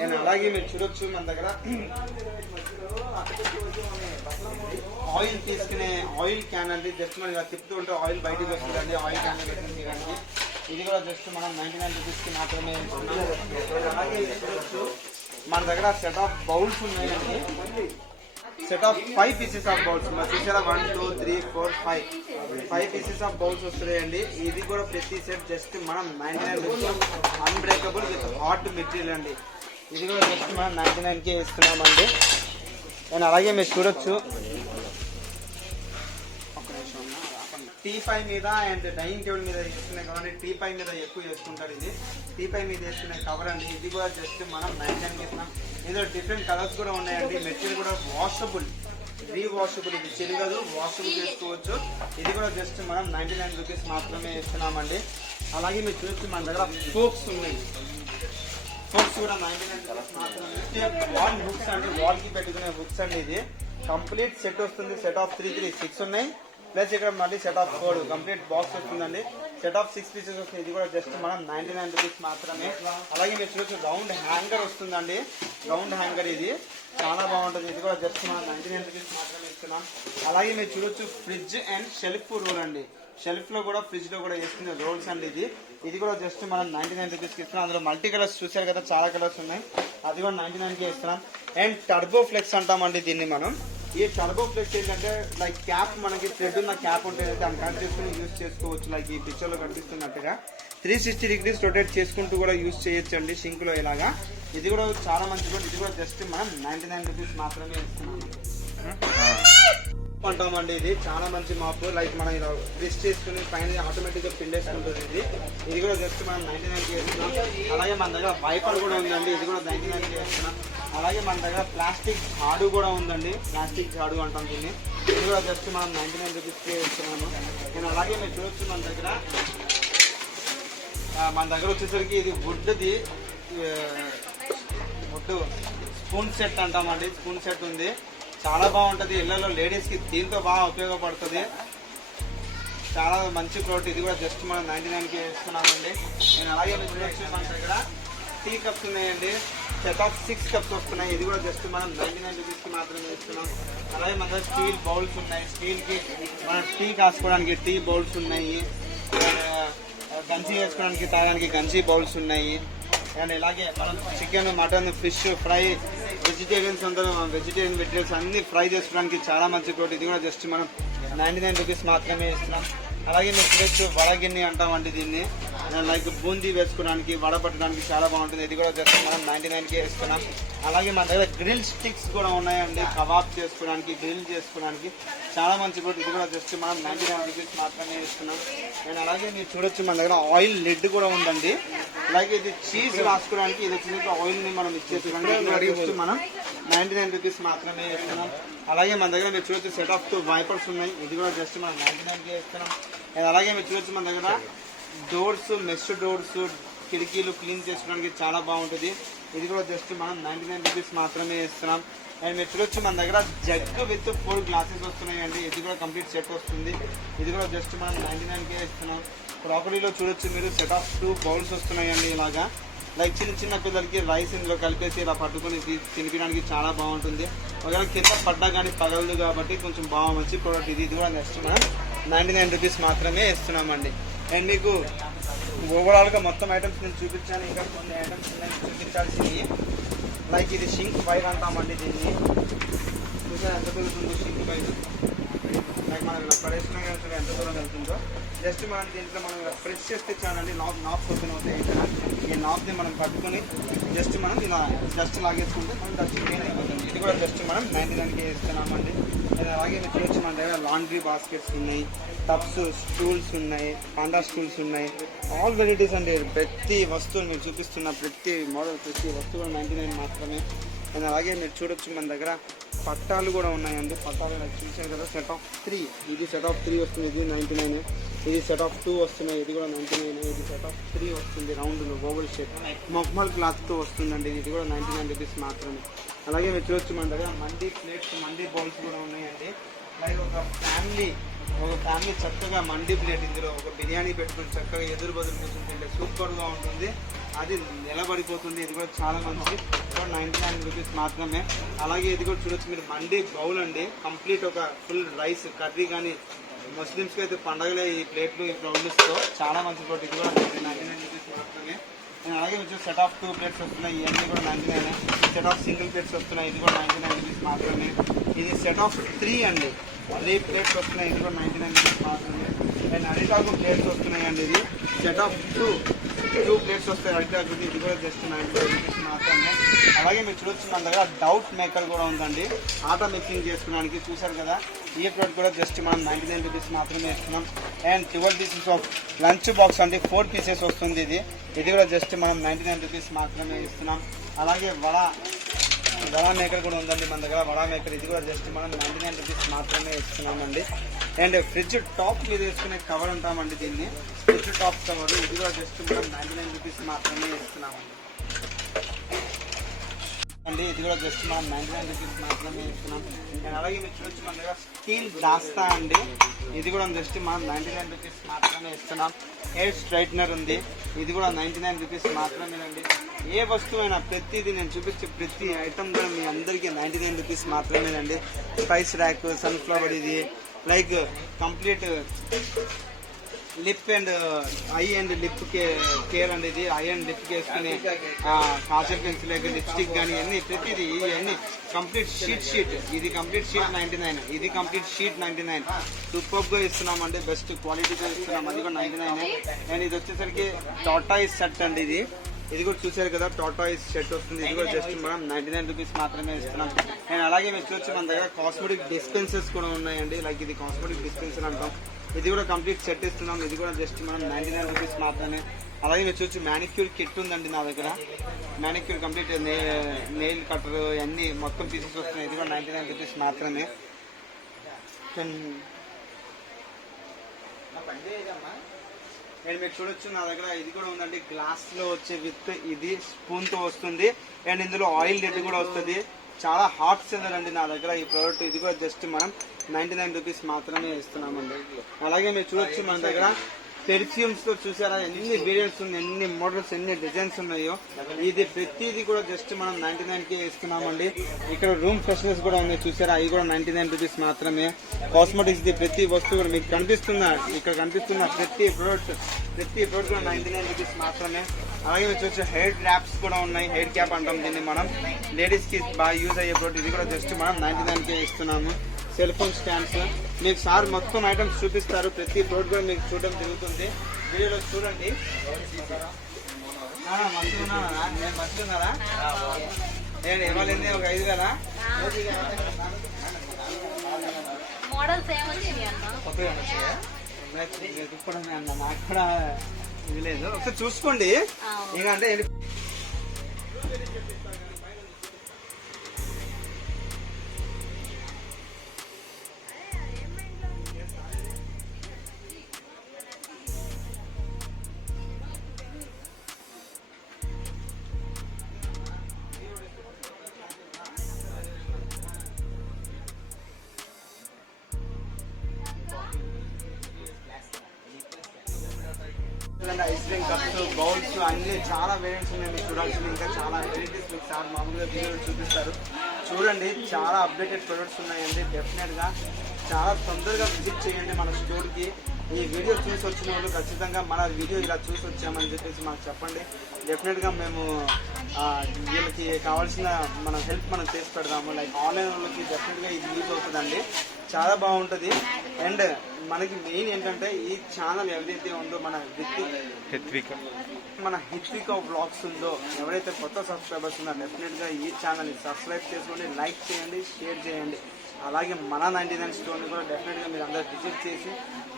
అండ్ అలాగే మీరు చూడొచ్చు మన దగ్గర ఆయిల్ తీసుకునే ఆయిల్ క్యాన్ అండి, జస్ట్ మనం ఇలా తిప్పుతూ ఉంటే ఆయిల్ బయటకు వస్తుందండి. ఆయిల్ క్యాన్ పెట్టింది కానీ ఇది కూడా జస్ట్ మనం 99 రూపీస్కి మాత్రమే ఇస్తున్నాం. అలాగే చూడొచ్చు మన దగ్గర సెట్ ఆఫ్ బౌల్స్ ఉన్నాయండి, set of 5 pieces of bowls ఉన్నాయి. చూసారా 1 2 3 4 5 పీసెస్ ఆఫ్ బౌల్స్ వస్తున్నాయండి. ఇది కూడా ప్రతి సెట్ జస్ట్ మనం 99 rupees, unbreakable with hot material అండి. ఇది కూడా జస్ట్ మనం 99కే ఇస్తున్నామండి. అండ్ అలాగే మీరు చూడొచ్చు టీపై మీద అండ్ డైనింగ్ టేబుల్ మీద వేసుకునే కవర్, టీపై మీద ఎక్కువ వేసుకుంటారు. ఇది టీపై మీద వేసుకునే కవర్ అండి. ఇది కూడా జస్ట్ మనం 99కి ఇస్తున్నాం. ఇందులో డిఫరెంట్ కలర్స్ కూడా ఉన్నాయండి. మెటీరియల్ కూడా వాషబుల్, రీవాషబుల్, ఇది చెరగదు, వాషబుల్ చేసుకోవచ్చు. ఇది కూడా జస్ట్ మనం 99 రూపీస్ మాత్రమే ఇస్తున్నామండి. అలాగే మీరు చూసి మన దగ్గర ఫోక్స్ ఉన్నాయి, ఫోక్స్ కూడా 99 రూపీస్ మాత్రమే. వాల్ హుక్స్ అండి, వాల్ కి పెట్టుకునే హుక్స్ అండి. ఇది కంప్లీట్ సెట్ వస్తుంది. సెట్ ఆఫ్ 6 ఉన్నాయి, ప్లస్ ఇక్కడ మళ్ళీ సెట్ ఆఫ్ 4 కంప్లీట్ బాక్స్ వస్తుందండి. సెట్ ఆఫ్ 6 పీసెస్ వస్తుంది. ఇది కూడా జస్ట్ మనం 99 రూపీస్ మాత్రమే. అలాగే మీరు చూడొచ్చు రౌండ్ హ్యాంగర్ వస్తుందండి, రౌండ్ హ్యాంగర్ ఇది చాలా బాగుంటుంది. ఇది కూడా జస్ట్ మనం 99 రూపీస్ మాత్రమే ఇస్తున్నాం. అలాగే మీరు చూడొచ్చు ఫ్రిడ్జ్ అండ్ షెల్ఫ్ రోల్ అండి, షెల్ఫ్ లో కూడా ఫ్రిడ్జ్ లో కూడా వేసుకునే రోల్స్ అండి. ఇది కూడా జస్ట్ మనం 99 రూపీస్కి ఇస్తున్నాం. అందులో మల్టీ కలర్స్ చూసారు కదా, చాలా కలర్స్ ఉన్నాయి. అది కూడా 99కే ఇస్తున్నాం. అండ్ టర్బో ఫ్లెక్స్ అంటామండి దీన్ని మనం. ఈ టర్బో ఫ్లెక్స్ ఏంటంటే లైక్ క్యాప్, మనకి థ్రెడ్ ఉన్న క్యాప్ ఉంటుంది, దాన్ని కనెక్ట్ చేసుకుని యూజ్ చేసుకోవచ్చు. లైక్ ఈ పిక్చర్లో కనిపిస్తున్నట్టుగా 360 డిగ్రీస్ రొటేట్ చేసుకుంటూ కూడా యూజ్ చేయొచ్చు అండి సింక్లో ఇలాగా. ఇది కూడా చాలా మంచిది. ఇది కూడా జస్ట్ మనం 99 రూపీస్ మాత్రమే ఇస్తున్నాము అంటామండి. ఇది చాలా మంచి మాపు, లైక్ మనం ఇలా ప్రెస్ చేసుకుని పైన ఆటోమేటిక్గా పిండేసుకుంటుంది. ఇది కూడా జస్ట్ మనం 99కి ఇస్తున్నాం. అలాగే మన దగ్గర వైపర్ కూడా ఉందండి, ఇది కూడా 99కి ఇస్తున్నాం. అలాగే మన దగ్గర ప్లాస్టిక్ ఝాడు కూడా ఉందండి, ప్లాస్టిక్ ఝాడు అంటాం దీన్ని. ఇది కూడా జస్ట్ మనం 99 రూపీస్కి ఇస్తున్నాము. నేను అలాగే మీరు చూడొచ్చు మన దగ్గర వచ్చేసరికి ఇది వుడ్ది వుడ్ స్పూన్ సెట్ అంటామండి. స్పూన్ సెట్ ఉంది, చాలా బాగుంటుంది. ఇళ్లలో లేడీస్కి దీంతో బాగా ఉపయోగపడుతుంది, చాలా మంచి ప్రోడక్ట్. ఇది కూడా జస్ట్ మనం 99కి ఇస్తున్నామండి. నేను అలాగే మీరు చూడొచ్చు మన దగ్గర టీ కప్స్ ఉన్నాయండి, సెట్ ఆఫ్ 6 కప్స్ వస్తున్నాయి. ఇది కూడా జస్ట్ మనం 99 రూపీస్కి మాత్రమే ఇస్తున్నాం. అలాగే మన దగ్గర స్టీల్ బౌల్స్ ఉన్నాయి, స్టీల్కి మనం టీ కాసుకోవడానికి టీ బౌల్స్ ఉన్నాయి, గంజి వేసుకోవడానికి తాగడానికి గంజి బౌల్స్ ఉన్నాయి. అండ్ ఇలాగే మనం chicken, mutton, fish fry, vegetarians అందరూ వెజిటేరియన్ మెటీరియల్స్ అన్ని ఫ్రై చేసుకోవడానికి చాలా మంచి ప్రోడక్ట్. ఇది కూడా జస్ట్ మనం 99 రూపీస్ మాత్రమే ఇస్తున్నాం. అలాగే మీరు చూడొచ్చు వడగిన్నె అంటామండి దీన్ని. లైక్ బూందీ వేసుకోవడానికి వడపట్టడానికి చాలా బాగుంటుంది. ఇది కూడా జస్ట్ మనం 99కే ఇస్తున్నాం. అలాగే మన దగ్గర గ్రిల్ స్టిక్స్ కూడా ఉన్నాయండి, కబాబ్ చేసుకోవడానికి గ్రిల్ చేసుకోవడానికి చాలా మంచి కూడా. ఇది కూడా జస్ట్ మనం 99 రూపీస్ మాత్రమే ఇస్తున్నాం. అండ్ అలాగే మీరు చూడొచ్చు మన దగ్గర ఆయిల్ లిడ్ కూడా ఉందండి. అలాగే ఇది చీజ్ రాసుకోవడానికి ఇది వచ్చి ఆయిల్ని మనం ఇచ్చేసుకోవడానికి మనం 99 రూపీస్ మాత్రమే ఇస్తున్నాం. అలాగే మన దగ్గర మీరు చూడొచ్చు సెట్ ఆఫ్ 2 వైపర్స్ ఉన్నాయి. ఇది కూడా జస్ట్ మనం 99కే ఇస్తున్నాం. అండ్ అలాగే మీరు చూడొచ్చు మన దగ్గర డోర్స్, మెష్ డోర్స్, కిటికీలు క్లీన్ చేసుకోవడానికి చాలా బాగుంటుంది. ఇది కూడా జస్ట్ మనం 99 రూపీస్ మాత్రమే ఇస్తున్నాం. అండ్ మీరు చూడొచ్చు మన దగ్గర జగ్ విత్ 4 గ్లాసెస్ వస్తున్నాయండి. ఇది కూడా కంప్లీట్ సెట్ వస్తుంది. ఇది కూడా జస్ట్ మనం 99కే ఇస్తున్నాం. ప్రాపర్టీలో చూడొచ్చు మీరు సెట్ ఆఫ్ 2 బౌల్స్ వస్తున్నాయండి. ఇలాగా లైక్ చిన్న చిన్న పిల్లలకి రైస్ ఇందులో కలిపేసి ఇలా పట్టుకొని తినిపించడానికి చాలా బాగుంటుంది. ఒకవేళ కింద పడ్డా కానీ పగలదు కాబట్టి కొంచెం బాగా మంచి ప్రోడక్ట్ ఇది. ఇది కూడా నెక్స్ట్ మనం 99 రూపీస్ మాత్రమే ఇస్తున్నామండి. అండ్ మీకు ఓవరాల్గా మొత్తం ఐటమ్స్ నేను చూపించాను. ఇంకా కొన్ని ఐటమ్స్ నేను చూపించాల్సినవి లైక్ ఇది షింక్ పైర్ అంటామండి. దీన్ని చూసా ఎంత పెరుగుతుందో షింక్ పైర్. లైక్ మనం ఇలా పడేసిన కానీ ఎంత దూరం వెళ్తుందో జస్ట్ మనం దీంట్లో మనం ఇలా ప్రెస్ చేస్తే చాలండి. నాబ్స్ ఓపెన్ అవుతాయి. ఇక్కడ ఈ నాబ్ని మనం పట్టుకొని జస్ట్ మనం ఇలా జస్ట్ లాగేసుకుంటే మనం డస్ట్ క్లీన్ అయిపోతుంది. ఇది కూడా జస్ట్ మనం 99కే ఇస్తున్నామండి. అలాగే మీరు చూడొచ్చు మన దగ్గర లాండ్రీ బాస్కెట్స్ ఉన్నాయి, టబ్స్, స్టూల్స్ ఉన్నాయి, పాండా స్టూల్స్ ఉన్నాయి. ఆల్ వెరైటీస్ అండి. ప్రతి వస్తువు మీరు చూపిస్తున్న ప్రతి మోడల్ ప్రతి వస్తువు 99 మాత్రమే. అండ్ అలాగే మీరు చూడొచ్చు మన దగ్గర పట్టాలు కూడా ఉన్నాయండి. పట్టాలు చూసారు కదా సెట్ ఆఫ్ 3. ఇది సెట్ ఆఫ్ 3 వస్తుంది. ఇది 99. ఇది సెట్ ఆఫ్ 2 వస్తున్నాయి. ఇది కూడా 99. ఇది సెట్ ఆఫ్ 3 వస్తుంది. రౌండ్ ఓవల్ షేప్ మొక్మల్ క్లాత్తో వస్తుందండి. ఇది కూడా 99 రూపీస్ మాత్రమే. అలాగే మీరు చూడొచ్చు మన దగ్గర మండీ ప్లేట్స్, మండీ బౌల్స్ కూడా ఉన్నాయండి. లైక్ ఒక ఫ్యామిలీ చక్కగా మండీ ప్లేట్ ఇందులో ఒక బిర్యానీ పెట్టుకుని చక్కగా ఎదురు బదులు కూర్చుంటే సూపర్గా ఉంటుంది. అది నిలబడిపోతుంది. ఇది కూడా చాలా మంచిది. 99 రూపీస్ మాత్రమే. అలాగే ఇది కూడా చూడొచ్చు మీరు మండీ బౌల్ అండి. కంప్లీట్ ఒక ఫుల్ రైస్ కర్రీ కానీ ముస్లిమ్స్కి అయితే పండగలే ఈ ప్లేట్లు ఈ బౌల్స్తో చాలా మంచి ప్లేట్. ఇది కూడా 99 రూపీస్ మాత్రమే. అలాగే వచ్చి సెట్ ఆఫ్ 2 ప్లేట్స్ వస్తున్నాయి. ఇవన్నీ కూడా 99. సెట్ ఆఫ్ సింగిల్ ప్లేట్స్ వస్తున్నాయి. ఇది కూడా 99 రూపీస్ మాత్రమే. ఇది సెట్ ఆఫ్ 3 అండి. 3 ప్లేట్స్ వస్తున్నాయి. ఇది కూడా 99 రూపీస్ మాత్రమే. అండ్ అరిటాకు ప్లేట్స్ వస్తున్నాయండి. ఇది సెట్ ఆఫ్ 2 ప్లేట్స్ వస్తాయి అరిటాకు. ఇది కూడా జస్ట్ 99 రూపీస్ మాత్రమే. అలాగే మీరు చూడొచ్చు మన దగ్గర డౌట్ మేకర్ కూడా ఉందండి. ఆటో మిక్సింగ్ చేసుకోవడానికి చూసారు కదా. ఈ ప్రోడక్ట్ కూడా జస్ట్ మనం 99 రూపీస్ మాత్రమే ఇస్తున్నాం. And 12 pieces of lunch box అంటే 4 పీసెస్ వస్తుంది. ఇది కూడా జస్ట్ మనం 99 రూపీస్ మాత్రమే ఇస్తున్నాం. అలాగే వడా మేకర్ కూడా ఉందండి మన దగ్గర. వడా మేకర్ ఇది కూడా జస్ట్ మనం 99 రూపీస్ మాత్రమే ఇస్తున్నామండి. అండ్ ఫ్రిడ్జ్ టాప్ మీద వేసుకునే కవర్ ఉంటామండి. దీన్ని ఫ్రిడ్జ్ టాప్ కవర్ ఇది కూడా జస్ట్ మనం 99 రూపీస్ మాత్రమే ఇస్తున్నామండి. ఇది కూడా జస్ట్ మనం 99 రూపీస్ మాత్రమే ఇస్తున్నాం. అండ్ అలాగే మీరు చూడొచ్చు మన దగ్గర స్టీల్ దాస్తా అండి. ఇది కూడా జస్ట్ మనం 99 రూపీస్ మాత్రమే ఇస్తున్నాం. హెయిర్ స్ట్రైట్నర్ ఉంది. ఇది కూడా 99 రూపీస్ మాత్రమేనండి. ఏ వస్తువైనా ప్రతిదీ నేను చూపించే ప్రతి ఐటమ్ కూడా మీ అందరికీ 99 రూపీస్ మాత్రమేనండి. స్పైస్ ర్యాక్, సన్ఫ్లవర్, ఇది like complete lip and I and lip care అండి. ఇది ఐ అండ్ లిప్ వేసుకుని కాజల్ పెన్సిల్ లిప్స్టిక్ కానీ అన్ని ప్రతిదీ ఇవన్నీ కంప్లీట్ షీట్. ఇది కంప్లీట్ షీట్ 99. ఇది కంప్లీట్ షీట్ 99. సూపర్గా ఇస్తున్నామండి. బెస్ట్ క్వాలిటీగా ఇస్తున్నాం. అది కూడా 99. అండ్ ఇది వచ్చేసరికి టాటాయిస్ సెట్ అండి. ఇది కూడా చూసారు కదా టాటాయిస్ సెట్ వస్తుంది. ఇది కూడా జస్ట్ మనం 99 రూపీస్ మాత్రమే ఇస్తున్నాం. అండ్ అలాగే మీరు చూసి మన దగ్గర కాస్మెటిక్ డిస్పెన్సర్స్ కూడా ఉన్నాయండి. లైక్ ఇది కాస్మెటిక్ డిస్పెన్సర్ అంటాం. ఇది కూడా కంప్లీట్ సెట్ ఇస్తున్నాం. ఇది కూడా జస్ట్ మనం 99 రూపీస్ మాత్రమే. అలాగే మీరు చూసి మ్యానిక్యూర్ కిట్ ఉందండి నా దగ్గర. మ్యానిక్యూర్ కంప్లీట్ నెయిల్ కటర్ అన్ని మొత్తం పీసెస్ వస్తున్నాయి. ఇది కూడా 99 రూపీస్ మాత్రమే. అండ్ మీరు చూడొచ్చు నా దగ్గర ఇది కూడా ఉందండి. గ్లాస్ లో వచ్చే విత్ ఇది స్పూన్ తో వస్తుంది. అండ్ ఇందులో ఆయిల్ లిడ్ కూడా వస్తుంది. చాలా హాట్ సెల్లర్ అండి నా దగ్గర ఈ ప్రోడక్ట్. ఇది కూడా జస్ట్ మనం 99 రూపీస్ మాత్రమే ఇస్తున్నామండి. అలాగే మీరు చూడొచ్చు మన దగ్గర పెర్ఫ్యూమ్స్ తో చూసారా ఎన్ని వేరియంట్స్ ఉన్నాయి, ఎన్ని మోడల్స్, ఎన్ని డిజైన్స్ ఉన్నాయో. ఇది ప్రతిదీ కూడా జస్ట్ మనం 99కే ఇస్తున్నామండి. ఇక్కడ రూమ్ ఫ్రెషనర్స్ కూడా ఉన్నాయి చూసారా, అవి కూడా 99 రూపీస్ మాత్రమే. కాస్మెటిక్స్ ది ప్రతి వస్తువు కూడా మీకు ఇక్కడ కనిపిస్తున్న ప్రతి ప్రోడక్ట్ కూడా 99 రూపీస్ మాత్రమే. అలాగే వచ్చి హెయిర్ ర్యాప్స్ కూడా ఉన్నాయి. హెయిర్ క్యాప్ అంటాం దీన్ని మనం. లేడీస్ కి బాగా యూజ్ అయ్యే ప్రోడక్ట్. ఇది కూడా జస్ట్ మనం 99కే ఇస్తున్నాము. సెల్ ఫోన్ స్టాండ్స్ మీకు సార్ మొత్తం ఐటమ్స్ చూపిస్తారు. ప్రతి ప్రోడక్ట్ కూడా మీకు చూడడం జరుగుతుంది. వీడియోలో చూడండి. మంచిగా మంచిగా నేను ఇవాళ ఒక 5,000 మోడల్స్ ఏమొచ్చినాయి అన్న? కొత్తగా వచ్చాయా? వెతుక్కోవడమే అన్న, నాకు కూడా ఇది లేదు. ఒకసారి చూసుకోండి. ఇక అంటే ఐస్ క్రీమ్ కప్స్, బౌల్స్ అన్ని చాలా వేరియంట్స్ ఉన్నాయి. మీకు చూడాల్సింది ఇంకా చాలా వెరైటీస్ మీకు సార్ మామూలుగా వీడియోలు చూపిస్తారు. చూడండి, చాలా అప్డేటెడ్ ప్రొడక్ట్స్ ఉన్నాయండి. డెఫినెట్గా చాలా తొందరగా విజిట్ చేయండి మన స్టోర్కి. ఈ వీడియో చూసి వచ్చిన వాళ్ళు ఖచ్చితంగా మన వీడియో ఇలా చూసి వచ్చామని చెప్పేసి మాకు చెప్పండి. డెఫినెట్గా మేము వీళ్ళకి కావాల్సిన మన హెల్ప్ మనం చేసి పెడదాము. లైక్ ఆన్లైన్ వాళ్ళకి డెఫినెట్గా ఇది యూజ్ అవుతుందండి, చాలా బాగుంటుంది. అండ్ మనకి మెయిన్ ఏంటంటే ఈ ఛానల్ ఏదైతే ఉందో మన హిత్వికా వ్లాగ్స్ ఉందో, ఎవరైతే కొత్త సబ్స్క్రైబర్స్ ఉన్నారో డెఫినెట్గా ఈ ఛానల్ని సబ్స్క్రైబ్ చేసుకోండి, లైక్ చేయండి, షేర్ చేయండి. అలాగే మన 99 స్టోర్ని కూడా డెఫినెట్గా మీరు అందరూ విజిట్ చేసి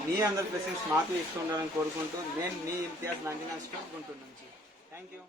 మీ అందరి బ్లెస్సింగ్స్ మాకు ఇస్తూ ఉండాలని కోరుకుంటూ నేను మీ ఇంతియాజ్ 99 స్టోర్ గుంటూరు నుంచి. Thank you.